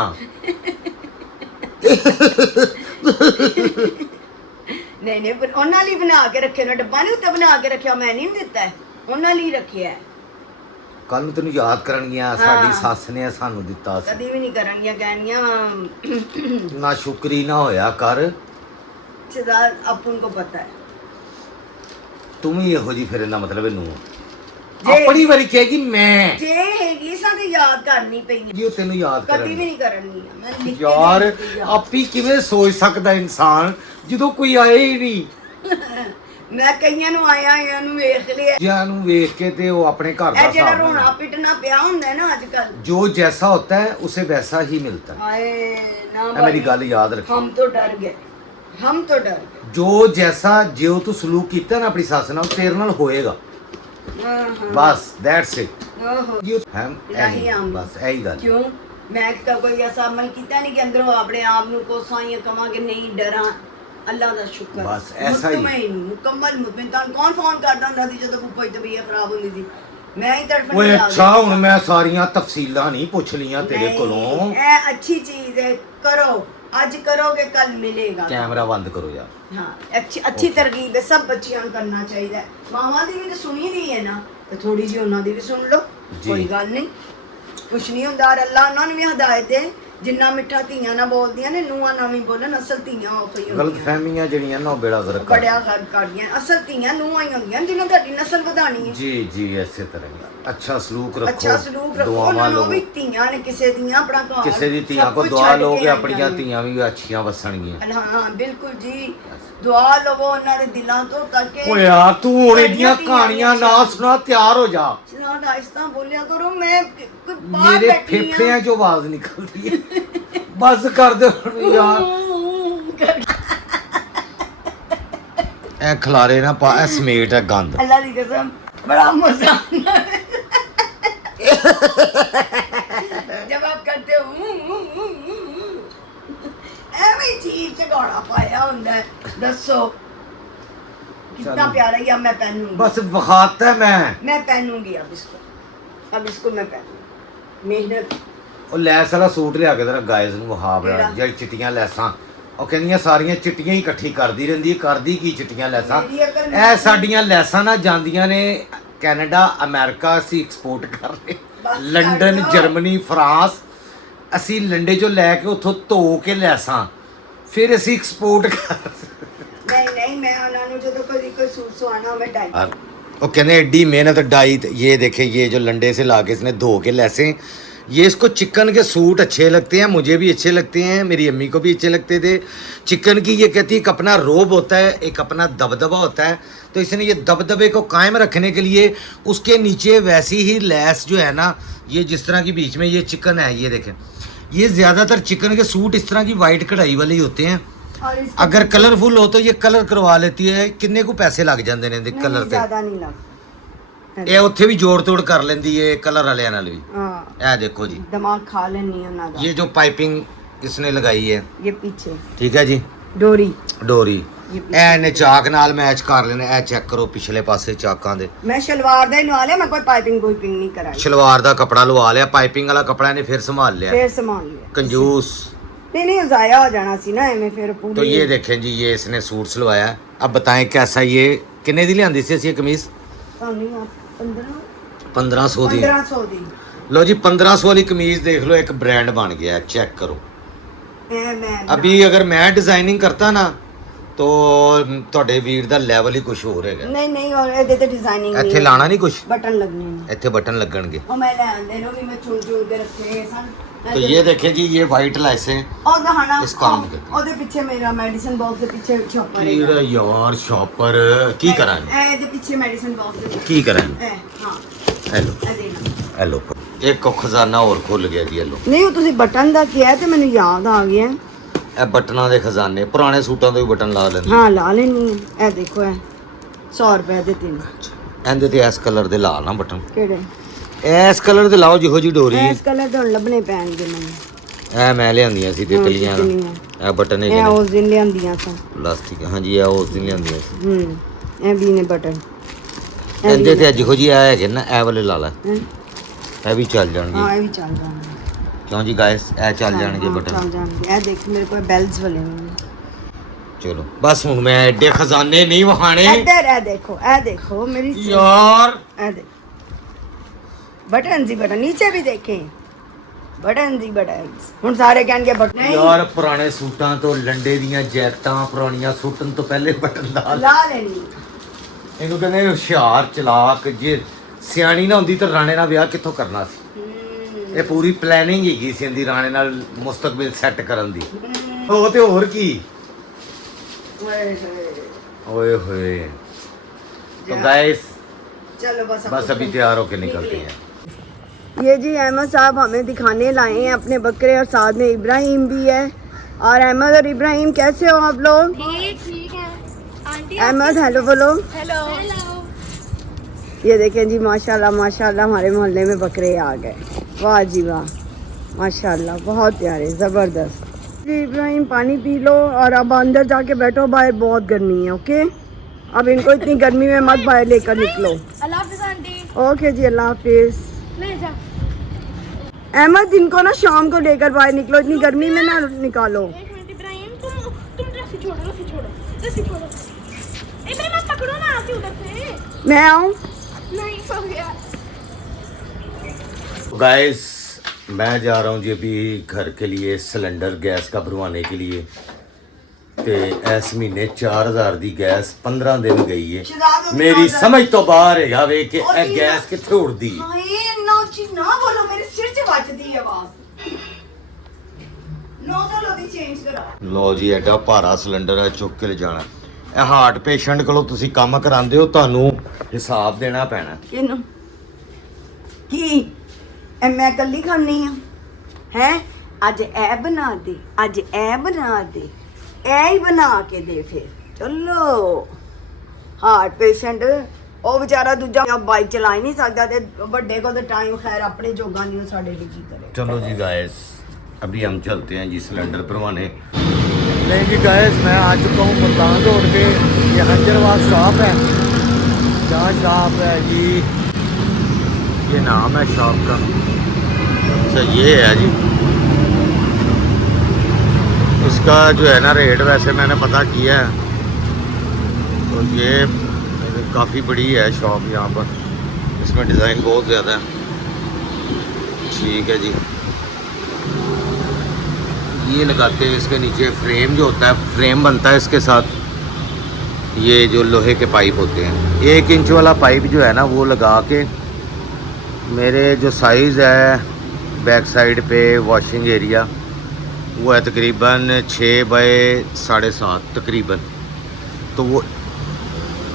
ਨਹੀਂ ਨਹੀਂ ਪਰ ਉਹਨਾਂ ਲਈ ਬਣਾ ਕੇ ਰੱਖਿਆ ਨਾ, ਡੱਬਾ ਨਹੀਂ ਉੱਤੇ ਬਣਾ ਕੇ ਰੱਖਿਆ, ਮੈਂ ਨਹੀਂ ਦਿੱਤਾ ਹੈ, ਉਹਨਾਂ ਲਈ ਰੱਖਿਆ ਹੈ। ਕੱਲ ਨੂੰ ਤੈਨੂੰ ਯਾਦ ਕਰਨਗੀਆਂ ਸਾਡੀ ਸੱਸ ਨੇ ਸਾਨੂੰ ਦਿੱਤਾ ਸੀ। ਕਦੀ ਵੀ ਨਹੀਂ ਕਰਨਗੀਆਂ, ਕਹਿਣਗੀਆਂ ਨਾ ਸ਼ੁਕਰੀ ਨਾ ਹੋਇਆ ਕਰ, ਸਰਦਾਰ ਆਪਨ ਕੋ ਪਤਾ ਹੈ। ਤੂੰ ਵੀ ਇਹੋ ਜੀ ਫਿਰ ਇਹਦਾ ਮਤਲਬ ਇਹਨੂੰ ਆਪਣੀ ਵਾਰੀ ਕਹੇਗੀ ਮੈਂ ਜੇ ਹੈਗੀ ਸਾਡੇ ਯਾਦ ਕਰਨੀ ਪੈਣੀ, ਜੀ ਉਹ ਤੈਨੂੰ ਯਾਦ ਕਦੀ ਕਰਨ ਵੀ ਨਹੀਂ ਕਰਨੀ ਆ। ਮੈਂ ਲਿਖ ਕੇ ਯਾਰ ਨਹੀਂ ਦਿੱਤੀ ਆ। ਆਪੀ ਕਿਵੇਂ ਸੋਚ ਸਕਦਾ ਇਨਸਾਨ ਜਦੋਂ ਕੋਈ ਆਏ ਹੀ ਨਹੀਂ। ਮੈਂ ਕਈਆਂ ਨੂੰ ਆਇਆਂ ਨੂੰ ਵੇਖ ਲਿਆ। ਜਿਆਂ ਨੂੰ ਵੇਖ ਕੇ ਤੇ ਉਹ ਆਪਣੇ ਘਰ ਦਾ ਇਹ ਜਿਹੜਾ ਹਿਸਾਬ ਰੋਣਾ ਨਾਲ ਪਿਟਣਾ ਪਿਆ ਹੁੰਦਾ ਹੈ ਨਾ ਅੱਜ ਕੱਲ, ਜੋ ਜੈਸਾ होता है उसे वैसा ही मिलता है। ਹਾਏ ਨਾ ਇਹ ਮੇਰੀ ਗੱਲ ਯਾਦ ਰੱਖੀ। ਹਮ ਤੋਂ ਡਰ ਗਏ, ਹਮ ਤੋਂ ਡਰ ਗਏ। ਜੋ ਜੈਸਾ ਜਿਉ ਤੂੰ ਸਲੂਕ ਕੀਤਾ ਨਾ ਆਪਣੀ ਸੱਸ ਨਾਲ ਤੇਰੇ ਨਾਲ ਹੋਏਗਾ। ਬਸ ਦੈਟਸ ਇਟ। ਓਹੋ ਯੂ ਹਮ ਇਲਾਹੀ ਆਮ। ਬਸ ਇਹੀ ਗੱਲ। ਕਿਉਂ ਮੈਂ ਤਾਂ ਕੋਈ ਐਸਾ ਅਮਲ ਕੀਤਾ ਨਹੀਂ ਕਿ ਅੰਦਰੋਂ ਆਪਣੇ ਆਪ ਨੂੰ ਕੋਸਾਂ ਕਵਾਂਗੇ ਨਹੀਂ ਡਰਾਂ। ਅੱਲਾ ਦਾ ਸ਼ੁਕਰ, ਬਸ ਐਸਾ ਹੀ। ਮੁਤਮਈਨ, ਮੁਕੰਮਲ ਮੁਤਮਈਨ। ਤਾਂ ਕੌਣ ਫੋਨ ਕਰਦਾ ਹੁੰਦਾ ਸੀ ਜਦੋਂ ਕੋਈ ਤਬੀਅਤ ਖਰਾਬ ਹੁੰਦੀ ਸੀ? ਮੈਂ ਹੀ ਤੜਫਣ ਓਏ ਆ ਅੱਛਾ ਗਈ। ਹੁਣ ਮੈਂ ਸਾਰੀਆਂ ਤਫਸੀਲਾਂ ਨਹੀਂ ਪੁੱਛ ਲੀਆਂ ਤੇਰੇ ਨਹੀਂ, ਕੋਲੋਂ। ਇਹ ਅੱਛੀ ਚੀਜ਼ ਹੈ, ਕਰੋ। ਅੱਜ ਕਰੋਗੇ ਕੱਲ ਮਿਲੇਗਾ। ਕੈਮਰਾ ਬੰਦ ਕਰੋ ਯਾਰ। ਹਾਂ ਅੱਛੀ ਤਰਗੀਬ ਹੈ, ਸਭ ਬੱਚਿਆਂ ਨੂੰ ਕਰਨਾ ਚਾਹੀਦਾ ਹੈ। ਮਾਵਾਂ ਦੀ ਵੀ ਤਾਂ ਸੁਣੀ ਦੀ ਹੈ ਨਾ, ਤੇ ਥੋੜੀ ਜਿਹੀ ਉਹਨਾਂ ਦੀ ਵੀ ਸੁਣ ਲਓ, ਜੀ। ਕੋਈ ਗੱਲ ਨਹੀਂ, ਕੁਛ ਨਹੀਂ ਹੁੰਦਾ। ਔਰ ਅੱਲਾ ਉਹਨਾਂ ਨੂੰ ਵੀ ਹਦਾਇਤ ਹੈ, ਜਿੰਨਾ ਮਿੱਠਾ ਧੀਆਂ ਨਾ ਬੋਲਦੀਆਂ ਨੇ, ਨੂੰਹਾਂ ਨਾ ਵੀ ਬੋਲਣ। ਅਸਲ ਧੀਆਂ ਉਹ ਹੀ ਗਲਤ ਹੁੰਦੀਆਂ, ਫਹਿਮੀਆਂ ਜਿਹੜੀਆਂ ਨਾ ਉਹ ਬੇੜਾ ਗਰਕ ਕਰ। ਬੜਿਆ ਗੱਲ ਕਰਦੀਆਂ। ਅਸਲ ਧੀਆਂ ਨੂੰਹਾਂ ਹੀ ਹੁੰਦੀਆਂ ਜਿਨ੍ਹਾਂ ਤੁਹਾਡੀ ਨਸਲ ਵਧਾਣੀ ਹੈ। ਜੀ ਜੀ ਇਸੇ ਤਰ੍ਹਾਂ ਹੀ। ਅੱਛਾ ਸਲੂਕ ਰੱਖੋ, ਅੱਛਾ ਸਲੂਕ ਰੱਖੋ। ਦੁਆਵਾਂ ਉਹਨਾਂ ਨੂੰ ਲਓ। ਵੀ ਧੀਆਂ ਨੇ, ਕਿਸੇ ਦੀਆਂ ਆਪਣਾ ਘਰ, ਕਿਸੇ ਦੀ ਧੀਆਂ ਸਭ ਕੋ ਕੁਛ ਦੁਆ ਛੱਡ ਕੇ ਲੋਗੇ, ਆਈਆਂ ਆਪਣੀਆਂ ਨੇ। ਧੀਆਂ ਵੀ ਅੱਛੀਆਂ ਵਸਣਗੀਆਂ। ਹਾਂ ਬਿਲਕੁਲ ਜੀ, ਦੁਆ ਲਵੋ ਉਹਨਾਂ ਦੇ ਦਿਲਾਂ ਤੋਂ ਤਾਂ ਕਿ ਓਏ ਯਾਰ ਤੂੰ ਹੁਣ ਸਾਡੀਆਂ ਇਹਦੀਆਂ ਧੀਆਂ ਕਹਾਣੀਆਂ ਨਾ ਅੱਛੀਆਂ। ਸੁਣਾ, ਤਿਆਰ ਹੋ ਜਾ। ਜਨਾਬ ਆਹਿਸਤਾ ਬੋਲਿਆ ਕਰੋ, ਮੈਂ ਕੋਈ ਬਾਹਰ ਮੇਰੇ ਬੈਠੀ ਫੇਫੜਿਆਂ ਚੋਂ ਆਵਾਜ਼ ਨਿਕਲਦੀ ਹੈ। ਬਸ ਕਰ ਦੇ ਹੁਣ ਯਾਰ। ਇਹ ਖਲਾਰੇ ਨਾ ਪਾ, ਇਹ ਸਮੇਟ ਹੈ ਗੰਦ। ਅੱਲਾ ਦੀ ਕਸਮ ਬੜਾ ਮਜ਼ਾ ਆਉਂਦਾ ਹੈ जब आप करते हो ਐਵੇਂ ਚੀਜ਼ ਚ ਗਾਣਾ ਪਾਇਆ ਹੁੰਦਾ ਹੈ। ਦੱਸੋ कितना चलो। प्यारा ही। अब मैं पहनूंगी, बस बखाता है मैं पहनूंगी अब इसको मैं पहनूंगी। मेहनत ਉਹ ਲੈਸ ਵਾਲਾ ਸੂਟ ਲਿਆ ਕੇ ਤੇਰਾ ਗਾਇਜ਼ ਨੂੰ ਵਹਾ ਬੜਾ, ਕਿਹੜਾ? ਜਿਹੜੀ ਚਿੱਟੀਆਂ ਲੈਸਾਂ ਉਹ ਕਹਿੰਦੀਆਂ ਸਾਰੀਆਂ ਚਿੱਟੀਆਂ ਹੀ ਇਕੱਠੀ ਕਰਦੀ ਰਹਿੰਦੀ ਹੈ। ਕਰਦੀ ਕੀ ਚਿੱਟੀਆਂ ਲੈਸਾਂ? ਮੇਰੀ ਅਕਲ ਇਹ ਸਾਡੀਆਂ ਲੈਸਾਂ ਨਾ ਜਾਂਦੀਆਂ ਨੇ ਕੈਨੇਡਾ, ਅਮਰੀਕਾ, ਅਸੀਂ ਐਕਸਪੋਰਟ ਕਰ ਰਹੇ। ਬਸ ਲੰਡਨ, ਕਰ ਲਓ। ਜਰਮਨੀ, ਫਰਾਂਸ, ਅਸੀਂ ਲੰਡੇ ਚੋਂ ਲੈ ਕੇ ਉੱਥੋਂ ਧੋ ਕੇ ਲੈਸਾਂ ਫਿਰ ਅਸੀਂ ਐਕਸਪੋਰਟ ਕਰ। नहीं मैं ਉਹਨਾਂ ਨੂੰ ਜਦੋਂ कोई सूट सवाना मैं डाई वो कहने एड्डी मेहनत डाई। ये देखे ये जो लंडे से ला के इसने धो के लेसे, ये इसको चिकन के सूट अच्छे लगते हैं, मुझे भी अच्छे लगते हैं, मेरी अम्मी को भी अच्छे लगते थे। चिकन की ये कहती है एक अपना रोब होता है, एक अपना दबदबा होता है, तो इसने ये दबदबे को कायम रखने के लिए उसके नीचे वैसी ही लैस जो है ना, ये जिस तरह की बीच में ये चिकन है, ये देखें, ये ज़्यादातर चिकन के सूट इस तरह की वाइट कढ़ाई वाले ही होते हैं। और इसको अगर कलरफुल हो तो ये कलर करवा लेती है। किन्ने को पैसे लग जाते हैं नहीं, कलर ते। ज्यादा नहीं लग ਇਹ ਉੱਥੇ ਵੀ ਜੋੜ ਤੋੜ ਕਰ ਲੈਂਦੀ ਏ ਕਲਰ ਵਾਲਿਆਂ ਨਾਲ ਵੀ। हाँ ਇਹ ਦੇਖੋ ਜੀ, दिमाग खा लेनी है ਉਹਨਾਂ ਦਾ। ये जो पाइपिंग इसने लगाई है, ये पीछे ठीक है जी, डोरी ਡੋਰੀ ये ਇਹ पीछे। ਨੇ ਚਾਕ ਨਾਲ ਮੈਚ ਕਰ ਲੈਣੇ। ਇਹ ਚੈੱਕ ਕਰੋ ਪਿਛਲੇ ਪਾਸੇ ਚਾਕਾਂ ਦੇ। मैं शलवार ਦਾ ਹੀ ਨਵਾ ਲਿਆ, मैं कोई पाइपिंग नहीं कराई। ਸ਼ਲਵਾਰ ਦਾ ਕਪੜਾ ਲਵਾ ਲਿਆ, ਪਾਈਪਿੰਗ ਵਾਲਾ ਕਪੜਾ ਇਹਨੇ ਫਿਰ ਸੰਭਾਲ ਲਿਆ। फिर संभाल लिया। ਕੰਜੂਸ। नहीं नहीं ज़ाया हो जाना सी ना एवें फिर पूरी। तो ये देखें जी, ये इसने सूट सिलवाया। अब बताएं कैसा ये किन्ने दी लियांदी सी ये कमीज? 1500 दी। 1500 दी। लो जी 1500 वाली कमीज देख लो, एक ब्रांड बन गया है, चेक करो। मैं अभी अगर मैं डिजाइनिंग करता ना तो ਤੁਹਾਡੇ ਵੀਰ ਦਾ ਲੈਵਲ ਹੀ ਕੁਝ ਹੋਰ ਹੈਗਾ। ਨਹੀਂ ਨਹੀਂ ਔਰ ਇਹਦੇ ਤੇ ਡਿਜ਼ਾਈਨਿੰਗ ਇੱਥੇ ਲਾਣਾ ਨਹੀਂ ਕੁਝ, ਬਟਨ ਲੱਗਣੇ ਨੇ, ਇੱਥੇ ਬਟਨ ਲੱਗਣਗੇ। ਉਹ ਮੈਂ ਲੈ ਆਂਦੇ ਨੂੰ ਵੀ ਮੈਂ ਚੁਣ ਚੁਣ ਕੇ ਰੱਖੇ ਸਨ। तो ये देखें जी, ये वाइट लाइसें और दहाना इस काम के ਉਹਦੇ ਪਿੱਛੇ ਮੇਰਾ ਮੈਡੀਸਨ ਬਾਕਸ ਦੇ ਪਿੱਛੇ ਸ਼ਾਪਰ ਹੈ। कीड़ा यार शॉपर की करा है? ਇਹਦੇ ਪਿੱਛੇ ਮੈਡੀਸਨ ਬਾਕਸ ਦੇ की करा है? ਹਾਂ हेलो ਇਹ ਦੇਣਾ। हेलो एक को खजाना और खुल गया जी। हेलो ਨਹੀਂ ਉਹ ਤੁਸੀਂ ਬਟਨ ਦਾ ਕਿਹਾ ਤੇ ਮੈਨੂੰ ਯਾਦ ਆ ਗਿਆ। ਇਹ ਬਟਨਾਂ ਦੇ ਖਜ਼ਾਨੇ, ਪੁਰਾਣੇ ਸੂਟਾਂ ਤੋਂ ਵੀ ਬਟਨ ਲਾ ਲੈਂਦੇ। ਹਾਂ ਲਾ ਲੈਣੀ ਹੈ। ਇਹ ਦੇਖੋ ਇਹ 100 ਰੁਪਏ ਦੇ 3। ਇਹਦੇ ਤੇ ਇਸ ਕਲਰ ਦੇ ਲਾ ਨਾ ਬਟਨ, ਕਿਹੜੇ? ਇਸ ਕਲਰ ਦੇ ਲਾਓ ਜਿਹੋ ਜੀ ਡੋਰੀ। ਇਸ ਕਲਰ ਦੇ ਹੁਣ ਲੱਭਣੇ ਪੈਣਗੇ ਮੈਨੂੰ। ਇਹ ਮੈਂ ਲਿਆਂਦੀਆਂ ਸੀ ਤਿਤਲੀਆਂ ਦਾ, ਇਹ ਬਟਨ ਇਹ ਹੈਗੇ ਉਸ ਦਿਨ ਲਿਆਂਦੀਆਂ ਸਨ। ਪਲਾਸਟਿਕ। ਹਾਂਜੀ ਇਹ ਉਸ ਦਿਨ ਲਿਆਂਦੀਆਂ ਸੀ। ਇਹ ਵੀ ਨੇ ਬਟਨ। ਇਹਦੇ ਤੇ ਜਿਹੋ ਜੀ ਆ ਹੈਗੇ ਨਾ, ਇਹ ਵਾਲੇ ਲਾ ਲੈ, ਹੈਂ? ਇਹ ਵੀ ਚੱਲ ਜਾਣਗੇ। ਹਾਂ ਇਹ ਵੀ ਚੱਲ ਜਾਣਗੇ। ਕਿਉਂ ਜੀ ਗਾਇਸ, ਇਹ ਚੱਲ ਜਾਣਗੇ ਹਾਂ, ਬਟਨ। ਚੱਲ ਜਾਣਗੇ। ਇਹ ਦੇਖ ਮੇਰੇ ਕੋਲ ਬੈਲਸ ਵਾਲੇ ਨੇ। ਚਲੋ ਬਸ ਹੁਣ ਮੈਂ ਐਡੇ ਖਜ਼ਾਨੇ ਨਹੀਂ ਵਹਾਣੇ ਇੱਧਰ ਇਹ ਦੇਖੋ ਮੇਰੀ ਯਾਰ। ਇਹ ਦੇਖ बटन जी बटन, नीचे भी देखें बटन जी बटन। ਹੁਣ ਸਾਰੇ ਕਹਿਣਗੇ ਬਟਨ ਯਾਰ ਪੁਰਾਣੇ ਸੂਟਾਂ ਤੋਂ ਲੰਡੇ ਦੀਆਂ ਜੈਕਟਾਂ ਪੁਰਾਣੀਆਂ ਸੁੱਟਣ ਤੋਂ ਪਹਿਲੇ ਬਟਨ ਲਾ ਲਾ ਲੈਣੀ। ਇਹਨੂੰ ਕਹਿੰਦੇ ਹੁਸ਼ਿਆਰ ਚਲਾਕ। ਜੇ ਸਿਆਣੀ ਨਾ ਹੁੰਦੀ ਤਾਂ ਰਾਣੇ ਨਾਲ ਵਿਆਹ ਕਿੱਥੋਂ ਕਰਨਾ ਸੀ? ਇਹ ਪੂਰੀ ਪਲੈਨਿੰਗ ਹੈਗੀ ਸੀ ਇਹਦੀ ਰਾਣੇ ਨਾਲ ਮੁਸਤਕਬਲ ਸੈੱਟ ਕਰਨ ਦੀ। ਉਹ ਤੇ ਹੋਰ ਕੀ। ओए होए। तो गाइस चलो बस अभी तैयार होके निकलते हैं। ये जी अहमद साहब हमें दिखाने लाए हैं अपने बकरे और साथ में इब्राहिम भी है। और अहमद और इब्राहिम कैसे हो आप लोग? ठीक है आंटी। अहमद हेलो बोलो। हेलो। ये देखें जी माशाल्लाह माशाल्लाह हमारे मोहल्ले में बकरे आ गए। वाह जी वाह माशाल्लाह बहुत प्यारे ज़बरदस्त। जी इब्राहिम पानी पी लो और अब अंदर जाके बैठो, बाहर बहुत गर्मी है। ओके अब इनको इतनी गर्मी में मत बाहर लेकर निकलो। अल्लाह हाफिज़ आंटी। ओके जी अल्लाह हाफिज़। ले जा। अहमद इनको ना शाम को लेकर बाहर निकलो, इतनी गर्मी में ना निकालो। एक मिनट इब्राहिम, तुम रस्सी छोड़ो रस्सी छोड़ो। इब्राहिम आप पकड़ो ना, आती उधर से। मैं आऊँ? नहीं हो गया। गाइस मैं जा रहा हूँ जी अभी घर के लिए सिलेंडर गैस का भरवाने के लिए। ਤੇ ਇਸ ਮਹੀਨੇ 4000 ਦੀ ਗੈਸ 15 ਦਿਨ ਗਈ ਹੈ। ਮੇਰੀ ਸਮਝ ਤੋਂ ਬਾਹਰ ਹੈਗਾ ਵੇ ਕਿ ਇਹ ਗੈਸ ਕਿੱਥੇ ਉੜਦੀ ਹੈ। ਹਾਏ ਨਾ ਚੀ ਨਾ ਬੋਲੋ, ਮੇਰੇ ਸਿਰ 'ਚ ਵੱਜਦੀ ਹੈ ਆਵਾਜ਼। ਨੋਜ਼ਲ ਉਹਦੀ ਚੇਂਜ ਕਰਾ। ਲੋ ਜੀ ਐਡਾ ਭਾਰਾ ਸਿਲੰਡਰ ਹੈ, ਚੁੱਕ ਕੇ ਲਿਜਾਣਾ। ਇਹ ਹਾਰਟ ਪੇਸ਼ੈਂਟ ਕੋਲੋਂ ਤੁਸੀਂ ਕੰਮ ਕਰਾਉਂਦੇ ਹੋ, ਤੁਹਾਨੂੰ ਹਿਸਾਬ ਦੇਣਾ ਪੈਣਾ। ਕਿਹਨੂੰ? ਕੀ ਇਹ ਮੈਂ ਇਕੱਲੀ ਖਾਣੀ ਆ? ਹੈ ਅੱਜ ਇਹ ਬਣਾ ਦੇ, ਅੱਜ ਇਹ ਬਣਾ ਦੇ, ਇਹ ਹੀ ਬਣਾ ਕੇ ਦੇ। ਫਿਰ ਚਲੋ ਹਾਰਟ ਪੇਸ਼ੈਂਟ ਉਹ ਵਿਚਾਰਾ ਦੂਜਾ ਬਾਈਕ ਚਲਾ ਹੀ ਨਹੀਂ ਸਕਦਾ ਤੇ ਵੱਡੇ ਕੋਲ ਤਾਂ ਟਾਈਮ ਖੈਰ ਆਪਣੇ ਜੋਗਾ ਨਹੀਂ, ਸਾਡੇ ਲਈ ਕੀ ਕਰੇ। चलो जी गाइस अभी हम चलते हैं जी सिलेंडर भरवाने। नहीं जी गाइस मैं आ चुका हूँ मुल्तान रोड पे। ये हंजरवाद शॉप है, जहाँ शॉप है जी, ये नाम है शॉप का। अच्छा ये है जी, इसका जो है ना रेट वैसे मैंने पता किया है, तो ये काफ़ी बड़ी है शॉप यहाँ पर। इसमें डिज़ाइन बहुत ज़्यादा है। ठीक है जी, ये लगाते हैं इसके नीचे फ्रेम जो होता है, फ्रेम बनता है इसके साथ। ये जो लोहे के पाइप होते हैं, 1 इंच वाला पाइप जो है ना वो लगा के मेरे जो साइज़ है बैक साइड पे वॉशिंग एरिया वो है तकरीबन 6 बाय 7.5 तकरीबन। तो वो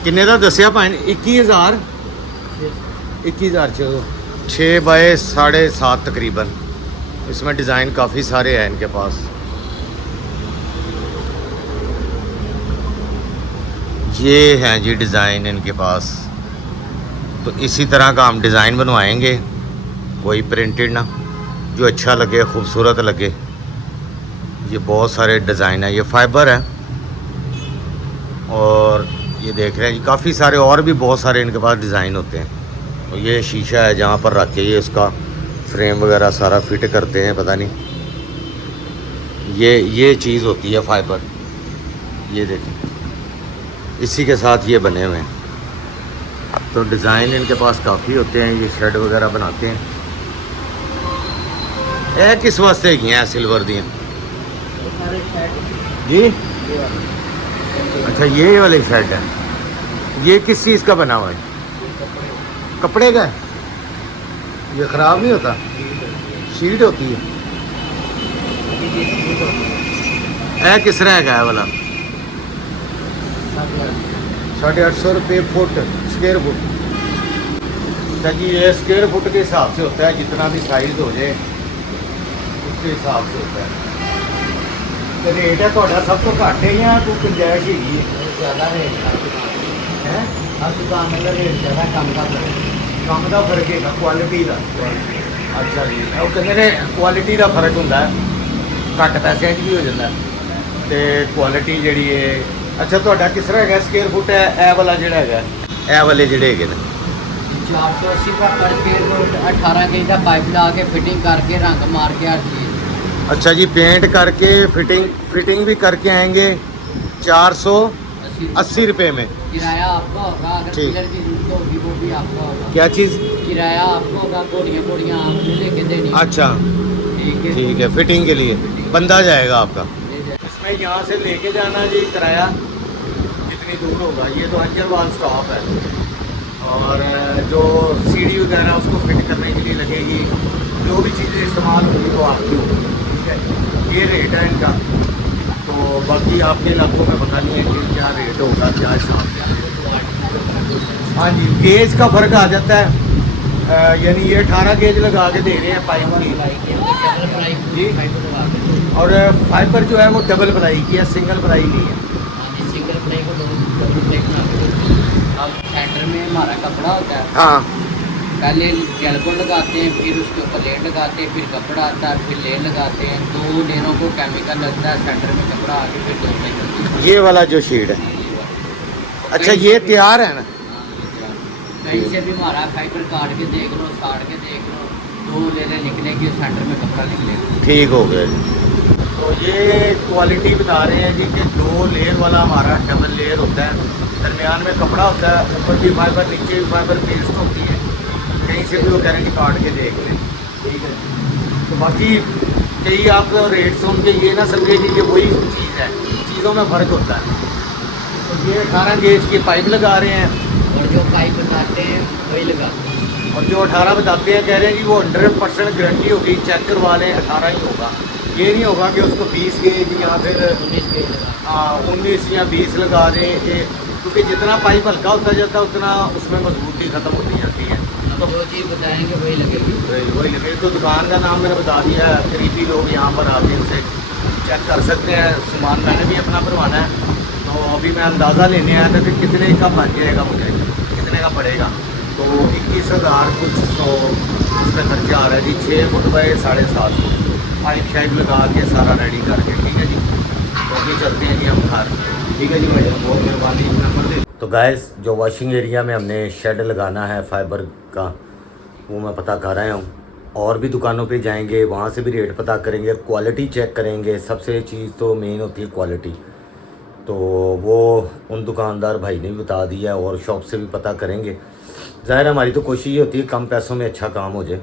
किन्ने का दसिया भाई? 21,000 चलो 6 बाय 7.5 तकरीबन। इसमें डिज़ाइन काफ़ी सारे हैं इनके पास। ये हैं जी डिज़ाइन इनके पास। तो इसी तरह का हम डिज़ाइन बनवाएंगे, कोई प्रिंटेड ना, जो अच्छा लगे खूबसूरत लगे। ये बहुत सारे डिज़ाइन है, ये फाइबर है। और ये देख रहे हैं जी काफ़ी सारे और भी बहुत सारे इनके पास डिज़ाइन होते हैं। और ये शीशा है जहाँ पर रख के ये इसका फ्रेम वगैरह सारा फिट करते हैं, पता नहीं। ये चीज़ होती है फाइबर, ये देखें, इसी के साथ ये बने हुए हैं। तो डिज़ाइन इनके पास काफ़ी होते हैं, ये शेड वगैरह बनाते हैं। ये किस वास्ते की हैं सिल्वर दी जी? अच्छा ये वाले शेड है, ये किस चीज़ का बना हुआ है? कपड़े का है? ये ख़राब नहीं होता? शीट होती है। है किस तरह का है वाला? 850 रुपये फुट, स्क्वायर फुट। अच्छा जी, ये स्क्वायर फुट के हिसाब से होता है, जितना भी साइज़ हो जाए उसके हिसाब से होता है। तो रेट है थोड़ा सब तो घट है या कोई गुंजाइश हैगी? ज़्यादा रेट है, हर दुकान का रेट ज़्यादा कम का फर्क है, क्वालिटी का। अच्छा जी, वो कहते हैं क्वालिटी का फर्क होता है, घट पैसे भी हो जाता है तो क्वालिटी जी है। अच्छा तो किस तरह है स्क्वायर फुट है? ए वाला जोड़ा है, ए वाले जोड़े है 480 का पर स्क्वायर फुट, 18 के का पाइप ला के फिटिंग करके रंग मार के हर चीज़। अच्छा जी, पेंट करके फिटिंग भी करके आएंगे 480 रुपये में। किराया आपका होगा, अगर ठीक। पिलर की जरूरत होगी वो भी आपका होगा। क्या चीज़? किराया आपको होगा, बोरियां आपने लेके देनी। अच्छा ठीक है, फिटिंग के लिए बंदा जाएगा आपका। इसमें यहाँ से लेके जाना जी किराया कितनी दूर होगा? ये तो हंजरवाल स्टॉप है, और जो सीढ़ी वगैरह उसको फिट करने के लिए लगेगी, जो भी चीज़ें इस्तेमाल होंगी वो आपकी होगी। ठीक है, ये रेट है इनका। तो बाकी आपके इलाकों में पता नहीं है कि क्या रेट होगा, क्या हिसाब है। हाँ जी, गेज का फ़र्क आ जाता है, यानी ये 18 गेज लगा के दे रहे हैं पाइप की जी, और फाइबर जो है वो डबल प्लाई की है, सिंगल प्लाई नहीं है। सिंगल प्लाई को डबल प्लाई बना। अब सेंटर में हमारा कपड़ा होता है, हाँ पहले गैलको लगाते हैं, फिर उसके ऊपर लेयर लगाते हैं, फिर कपड़ा आता है, फिर लेयर लगाते हैं, 2 लेयरों को केमिकल लगता है, सेंटर में कपड़ा आके फिर 2 लेयर लगती है। ये वाला जो शेड है, अच्छा ये तैयार है ना? कहीं से भी हमारा फाइबर काट के देख लो, साड़ के देख लो, 2 लेयर निकलेगी, सेंटर में कपड़ा निकलेगा। ठीक हो गया जी। तो ये क्वालिटी बता रहे हैं जी कि 2 लेयर वाला हमारा डबल लेयर होता है, दरमियान में कपड़ा होता है, ऊपर भी फाइबर, नीचे भी फाइबर, पेस्ट होती है। कहीं से भी वो गारंटी काट के देख लें। ठीक है, तो बाकी कई आप रेट सुन के ये ना समझे कि ये वही चीज़ है, चीज़ों में फ़र्क होता है। तो ये 18 गेज की पाइप लगा रहे हैं, और जो पाइप बताते हैं वही लगाते हैं। और जो 18 बताते हैं कह रहे हैं कि वो 100% गारंटी होगी, चेक करवा लें, 18 ही होगा। ये नहीं होगा कि उसको 20 गेज या फिर 19 गेज लगा। 19 या 20 लगा दें, क्योंकि जितना पाइप हल्का होता जाता है उतना उसमें मजबूती ख़त्म होती जाती है। तो जो चीज़ बताएंगे वही लगेगी। वही लगे। तो दुकान का नाम मैंने बता दिया है, करीबी लोग यहाँ पर आके उनसे चेक कर सकते हैं। सामान मैंने भी अपना भरवाना है, तो अभी मैं अंदाज़ा लेने आया था कि कितने का बन जाएगा, मुझे कितने का पड़ेगा। तो 21,000 कुछ 100 इसमें खर्चा आ रहा है जी। 6 फुट बाई 7.5 फुट पाइप शाइप लगा के सारा रेडी करके। ठीक है जी, तो अभी चलते हैं जी हम घर। ठीक है जी, मैं बहुत मेहरबानी नंबर दे। तो गैस, जो वॉशिंग एरिया में हमने शेड लगाना है फाइबर का, वो मैं पता कर रहा हूँ। और भी दुकानों पे जाएंगे, वहाँ से भी रेट पता करेंगे, क्वालिटी चेक करेंगे। सबसे चीज़ तो मेन होती है क्वालिटी, तो वो उन दुकानदार भाई ने भी बता दिया, और शॉप से भी पता करेंगे। ज़ाहिर हमारी तो कोशिश ये होती है कम पैसों में अच्छा काम हो जाए।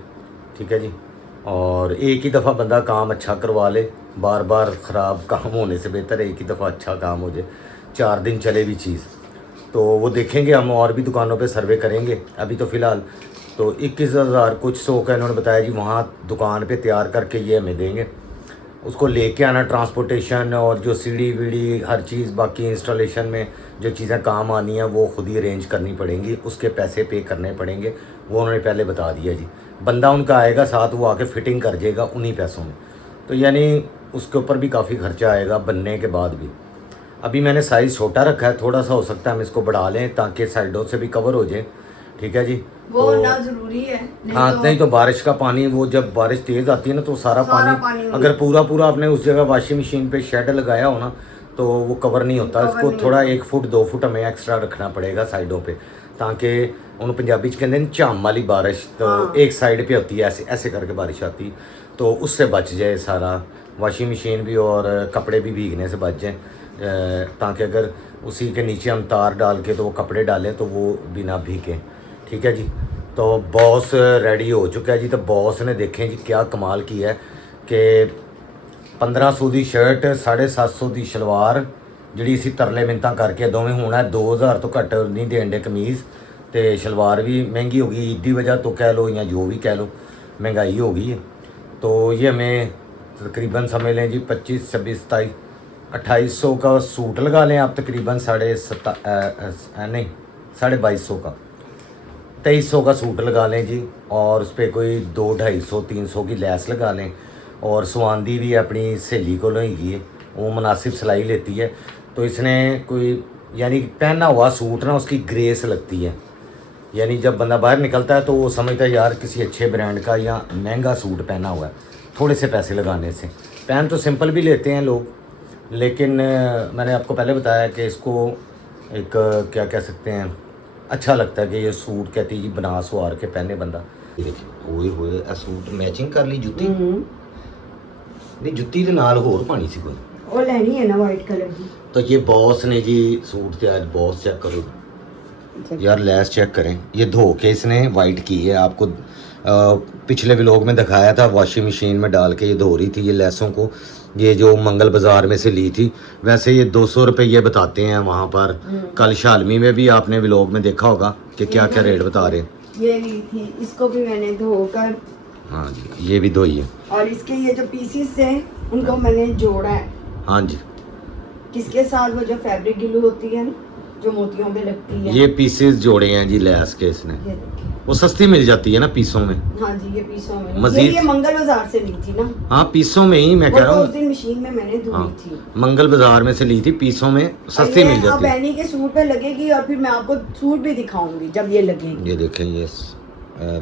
ठीक है जी, और एक ही दफ़ा बंदा काम अच्छा करवा ले, बार बार ख़राब काम होने से बेहतर है एक ही दफ़ा अच्छा काम हो जाए, 4 दिन चले भी चीज़। तो वो देखेंगे हम, और भी दुकानों पे सर्वे करेंगे। अभी तो फ़िलहाल तो 21,000 कुछ 100 का इन्होंने बताया जी, वहाँ दुकान पे तैयार करके ये हमें देंगे। उसको लेके आना, ट्रांसपोर्टेशन और जो सीढ़ी वीढ़ी हर चीज़, बाकी इंस्टॉलेशन में जो चीज़ें काम आनी हैं वो खुद ही अरेंज करनी पड़ेंगी, उसके पैसे पे करने पड़ेंगे। वो उन्होंने पहले बता दिया जी। बंदा उनका आएगा साथ, वो आके फिटिंग कर जाएगा उन्हीं पैसों में। तो यानी उसके ऊपर भी काफ़ी खर्चा आएगा बनने के बाद भी। अभी मैंने साइज़ छोटा रखा है, थोड़ा सा हो सकता है हम इसको बढ़ा लें ताकि साइडों से भी कवर हो जाए। ठीक है जी, वो तो होना जरूरी है। हाँ, नहीं तो बारिश का पानी, वो जब बारिश तेज़ आती है ना तो सारा पानी पानी अगर पूरा आपने उस जगह वॉशिंग मशीन पे शेड लगाया हो ना तो वो कवर नहीं होता। इसको थोड़ा 1 फुट 2 फुट हमें एक्स्ट्रा रखना पड़ेगा साइडों पे, ताकि उन पंजाबी च कहते हैं झाम वाली बारिश, तो एक साइड पे होती है, ऐसे ऐसे करके बारिश आती, तो उससे बच जाए सारा वॉशिंग मशीन भी और कपड़े भी भीगने से बच जाएँ, ताकि अगर उसी के नीचे हम तार डाल के तो वो कपड़े डालें तो वो भी ना भीगें। ठीक है जी। तो बॉस रेडी हो चुका है जी। तो बॉस ने देखें जी क्या कमाल किया है कि 1500 की शर्ट 750 की शलवार जी इसी तरले मिनता करके दोवें होना 2000 तो घट नहीं देन दे कमीज़, तो शलवार भी महंगी हो गई ईद की वजह तो कह लो या जो भी कह लो, महंगाई हो गई है। तो ये हमें तकरीबन समझ लें जी 25, 26, 27, 2800 का सूट लगा लें आप, तकरीबन 2250 का 2300 का सूट लगा लें जी, और उस पर कोई 200, 250, 300 की लैस लगा लें। और सुवांदी भी अपनी सहेली को लेगी है, वो मुनासिब सिलाई लेती है। तो इसने कोई यानी पहना हुआ सूट ना उसकी ग्रेस लगती है, यानी जब बंदा बाहर निकलता है तो वो समझता है यार किसी अच्छे ब्रांड का या महंगा सूट पहना हुआ है थोड़े से पैसे लगाने से। पहन तो सिंपल भी लेते हैं लोग, लेकिन मैंने आपको पहले बताया कि इसको एक क्या कह सकते हैं अच्छा लगता है कि ये सूट कहती जी बना सवार के पहने बंदा। ओए होए आ सूट मैचिंग कर ली जुत्ती नहीं, जुत्ती के नाल होर पानी सी कोई वो लेनी है ना वाइट कलर की। तो ये बॉस ने जी सूट ते आज बॉस चेक करो यार, लैस चेक करें, ये धो के इसने वाइट की है। आपको पिछले व्लॉग में दिखाया था वॉशिंग मशीन में डाल के ये धो रही थी ये लैसों को, ये जो मंगल बाज़ार में से ली थी। वैसे ये 200 रुपये बताते हैं वहाँ पर। कल शालमी में भी आपने व्लॉग में देखा होगा कि क्या क्या रेट बता रहे हैं। ये ली थी, इसको भी मैंने धोकर, हाँ जी ये भी धोई है, और इसके ये जो पीसीस हैं उनको मैंने जोड़ा है। हाँ जी किसके साथ, वो जो फैब्रिक ग्लू होती है ना जो मोतियों पे लगती है, ये पीसेस जोड़े हैं जी लैस के इसने। ये देखिए, वो सस्ती मिल जाती है ना पीसों में। हाँ जी ये पीसों में मजीद- ये मंगल बाजार से ली थी ना। हाँ पीसों में ही मैं वो कह रहा तो उस हूँ, दिन मशीन में मैंने धोई हाँ थी। मंगल बाजार में से ली थी, पीसों में सस्ती मिल अब जाती है। बैनी के सूट पे लगेगी और फिर मैं आपको सूट भी दिखाऊंगी जब ये लगेगी। ये देखें ये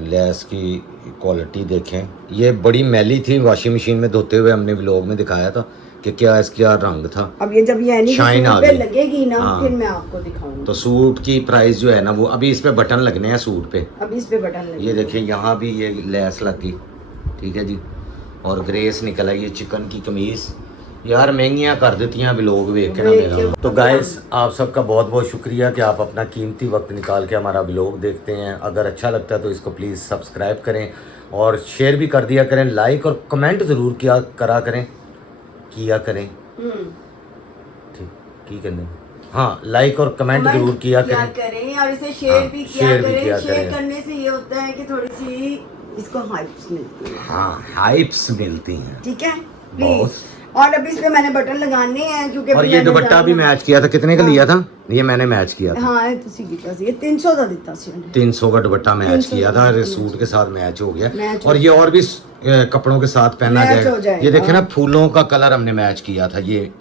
लेस की क्वालिटी देखें, ये बड़ी मैली थी, वॉशिंग मशीन में धोते हुए हमने व्लॉग में दिखाया था कि क्या इसका रंग था। अब ये जब ये एनी के शाइन आ सूट पे गई। लगेगी ना हाँ। फिर मैं आपको दिखाऊंगी। तो सूट की प्राइस जो है ना वो अभी इस पे बटन लगने हैं सूट पे। अब इस पे बटन लगे। ये देखिए यहाँ भी ये लेस लगी, ठीक है जी, और ग्रेस निकला ये चिकन की कमीज। यार महंगियाँ कर देती हैं व्लॉग देख के ना मेरा। तो गाइस आप सबका बहुत बहुत शुक्रिया कि आप अपना कीमती वक्त निकाल के हमारा व्लॉग देखते हैं। अगर अच्छा लगता है तो इसको प्लीज़ सब्सक्राइब करें और शेयर भी कर दिया करें, लाइक और कमेंट ज़रूर किया करें। ठीक की करने, हाँ लाइक और कमेंट जरूर किया करें और इसे शेयर हाँ, भी किया शेयर भी करें। किया शेयर करें। करने से ये होता है कि थोड़ी सी इसको हाइप्स मिलती है। हाँ हाइप्स मिलती हैं। ठीक है बहुत। प्लीज। और अब इस पे मैंने बटन लगाने हैं क्योंकि और अभी ये मैंने दुपट्टा भी जाना- मैच किया था, कितने का लिया था ये? मैंने मैच किया था, हाँ तुसी कीता सी, ये 300 का दिता सी उन्हें। 300 का दुपट्टा मैच 300 किया था, का ये सूट के साथ मैच हो गया। मैच और हो ये और भी कपड़ों के साथ पहना मैच हो जाएगा। ये जाएगा। देखे ना फूलों का कलर हमने मैच किया था। ये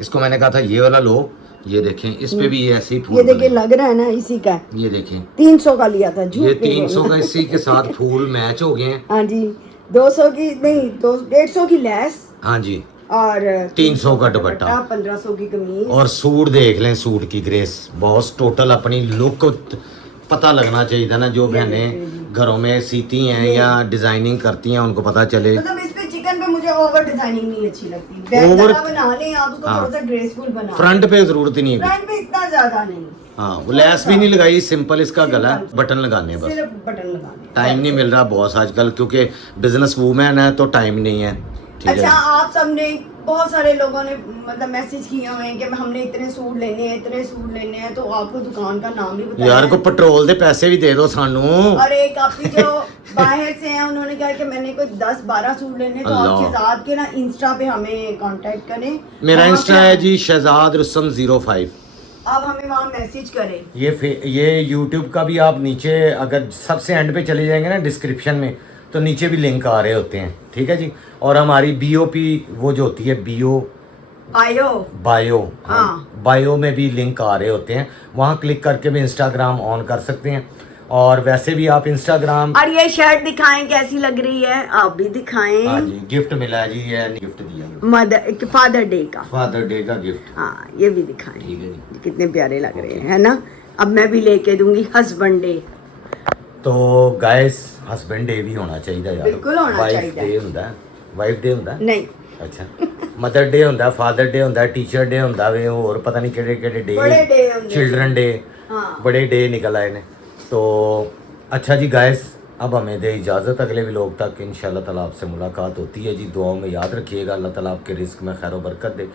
इसको मैंने कहा था ये वाला लो, ये देखें इस पे भी ये ऐसे ही फूल ये देखिए बने। लग रहा है ना इसी का। ये देखें 300 का लिया था, झूठ ये नहीं 300 बोलना। का इसी के साथ फूल मैच हो गए हैं। हाँ जी 200 की नहीं, 150 की लैस हाँ जी और 300 का दुपट्टा, 1500 की कमीज। और सूट देख लें, सूट की ग्रेस बहुत टोटल अपनी लुक पता लगना चाहिए था ना। जो बहनें घरों में सीती हैं या डिजाइनिंग करती हैं उनको पता चले। मतलब इस पे चिकन पे मुझे ओवर डिजाइनिंग नहीं अच्छी लगती। बैक Over- तरह बना लें आप उसको, हाँ। थोड़ा सा ग्रेसफुल बना। फ्रंट पे जरूरत ही नहीं है। फ्रंट पे इतना ज्यादा नहीं, हाँ वो लैस भी नहीं लगाई, सिंपल इसका गला है, बटन लगाने बस। सिर्फ बटन लगाने। टाइम नहीं मिल रहा बॉस आजकल, क्योंकि बिजनेस वूमेन है तो टाइम नहीं है। ठीक अच्छा है आप सबने बहुत सारे लोगों ने मतलब मैसेज किए हुए हैं कि हमने इतने सूट लेने हैं, इतने सूट लेने हैं, तो आपको दुकान का नाम भी बताया यार है। को पेट्रोल दे पैसे भी दे दो सानू। और एक आपकी जो बाहर से हैं उन्होंने कहा कि मैंने कोई 10-12 सूट लेने, तो आप अल्लाह। शहजाद के ना इंस्टा पे हमें कांटेक्ट करें। मेरा वहाँ इंस्टा पे है जी शहजाद रुस्तम 05। आप हमें वहाँ मैसेज करें। ये यूट्यूब का भी आप नीचे अगर सबसे एंड पे चले जाएंगे ना डिस्क्रिप्शन में, तो नीचे भी लिंक आ रहे होते हैं। ठीक है जी। और हमारी BOP वो जो होती है बायो, हाँ। बायो में भी लिंक आ रहे होते हैं, वहाँ क्लिक करके भी इंस्टाग्राम ऑन कर सकते हैं। और वैसे भी आप इंस्टाग्राम, और ये शर्ट दिखाएं कैसी लग रही है, आप भी दिखाएं। हाँ जी गिफ्ट मिला है जी, ये गिफ्ट दिया मदर फादर डे का, फादर डे का गिफ्ट। हाँ ये भी दिखाएं। ठीक है जी। कितने प्यारे लग रहे हैं, है ना। अब मैं भी लेके दूंगी हस्बैंड डे। तो गाइस हस्बैंड डे भी होना चाहिए यार। बिल्कुल होना वाइफ चाहिए। डे होता है, वाइफ डे होता है। नहीं ਅੱਛਾ ਮਦਰ ਡੇ ਹੁੰਦਾ, ਫਾਦਰ ਡੇ ਹੁੰਦਾ, ਟੀਚਰ ਡੇ ਹੁੰਦਾ ਵੇ, ਹੋਰ ਪਤਾ ਨਹੀਂ ਕਿਹੜੇ ਕਿਹੜੇ बड़े ਡੇ, डे होंगे चिल्ड्रन डे, हाँ बड़े डे निकल आए ने। तो अच्छा जी गाइस, अब हमें दे इजाज़त, अगले व्लॉग तक इंशाल्लाह ताला आपसे मुलाकात होती है जी। दुआओं में याद रखिएगा, अल्लाह ताला आपके रिस्क में खैर बरकत दे।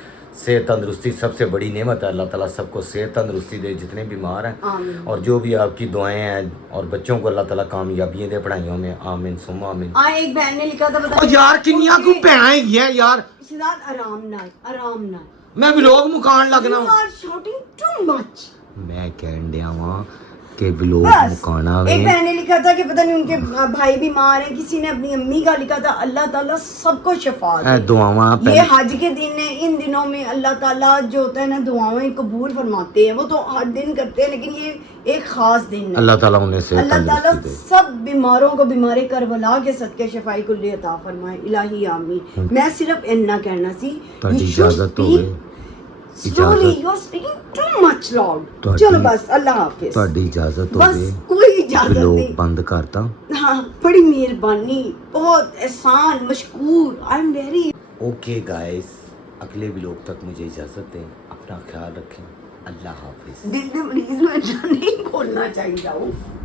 सेहत तंदुरुस्ती सबसे बड़ी नेमत है, अल्लाह ताला सबको सेहत तंदुरुस्ती दे जितने बीमार हैं, आमीन। और जो भी आपकी दुआएं हैं, और बच्चों को अल्लाह ताला कामयाबियाँ दे पढ़ाइयों में, आमीन सुम्मा आमीन। एक बहन ने लिखा था बता यार किन्नियां को भैणा है यार, सिद्धार्थ आराम नाल मैं व्लॉग मुकान लगना You are shouting too much। मैं कहन दिया वहाँ के व्लॉग बस मुकाना एक में बहन ने लिखा था कि पता नहीं उनके भाई बीमार हैं, किसी ने अपनी अम्मी का लिखा था, अल्लाह ताला सबको शफा दे। दुआवां ये हज के दिन है, इन दिनों में अल्लाह ताला जो होता है ना दुआएं कबूल फरमाते हैं। वो तो हर दिन करते हैं, लेकिन ये एक खास दिन है। अल्लाह ताला उन्हें सेहत अल्लाह ताला तंदुरुस्ती दे। सब बीमारों को बीमारी करबला के सदके शफाई कुल्ली अता फरमाए, इलाही आमीन। मैं सिर्फ इतना कहना सी, ਤੁਹਾਡੀ इजाजत होवे, slowly you are speaking too much loud। ਤੁਹਾਡੀ- चलो बस अल्लाह हाफिज। ਤੁਹਾਡੀ इजाजत बस होवे, कोई इजाजत व्लॉग नहीं। बंद करता। हाँ बड़ी मेहरबानी, बहुत एहसान, मशकूर, I am very. Okay guys, अगले व्लॉग तक मुझे इजाज़त दें, अपना ख्याल रखें, अल्लाह हाफिज़। दिल दे मरीज में नहीं बोलना चाहिए।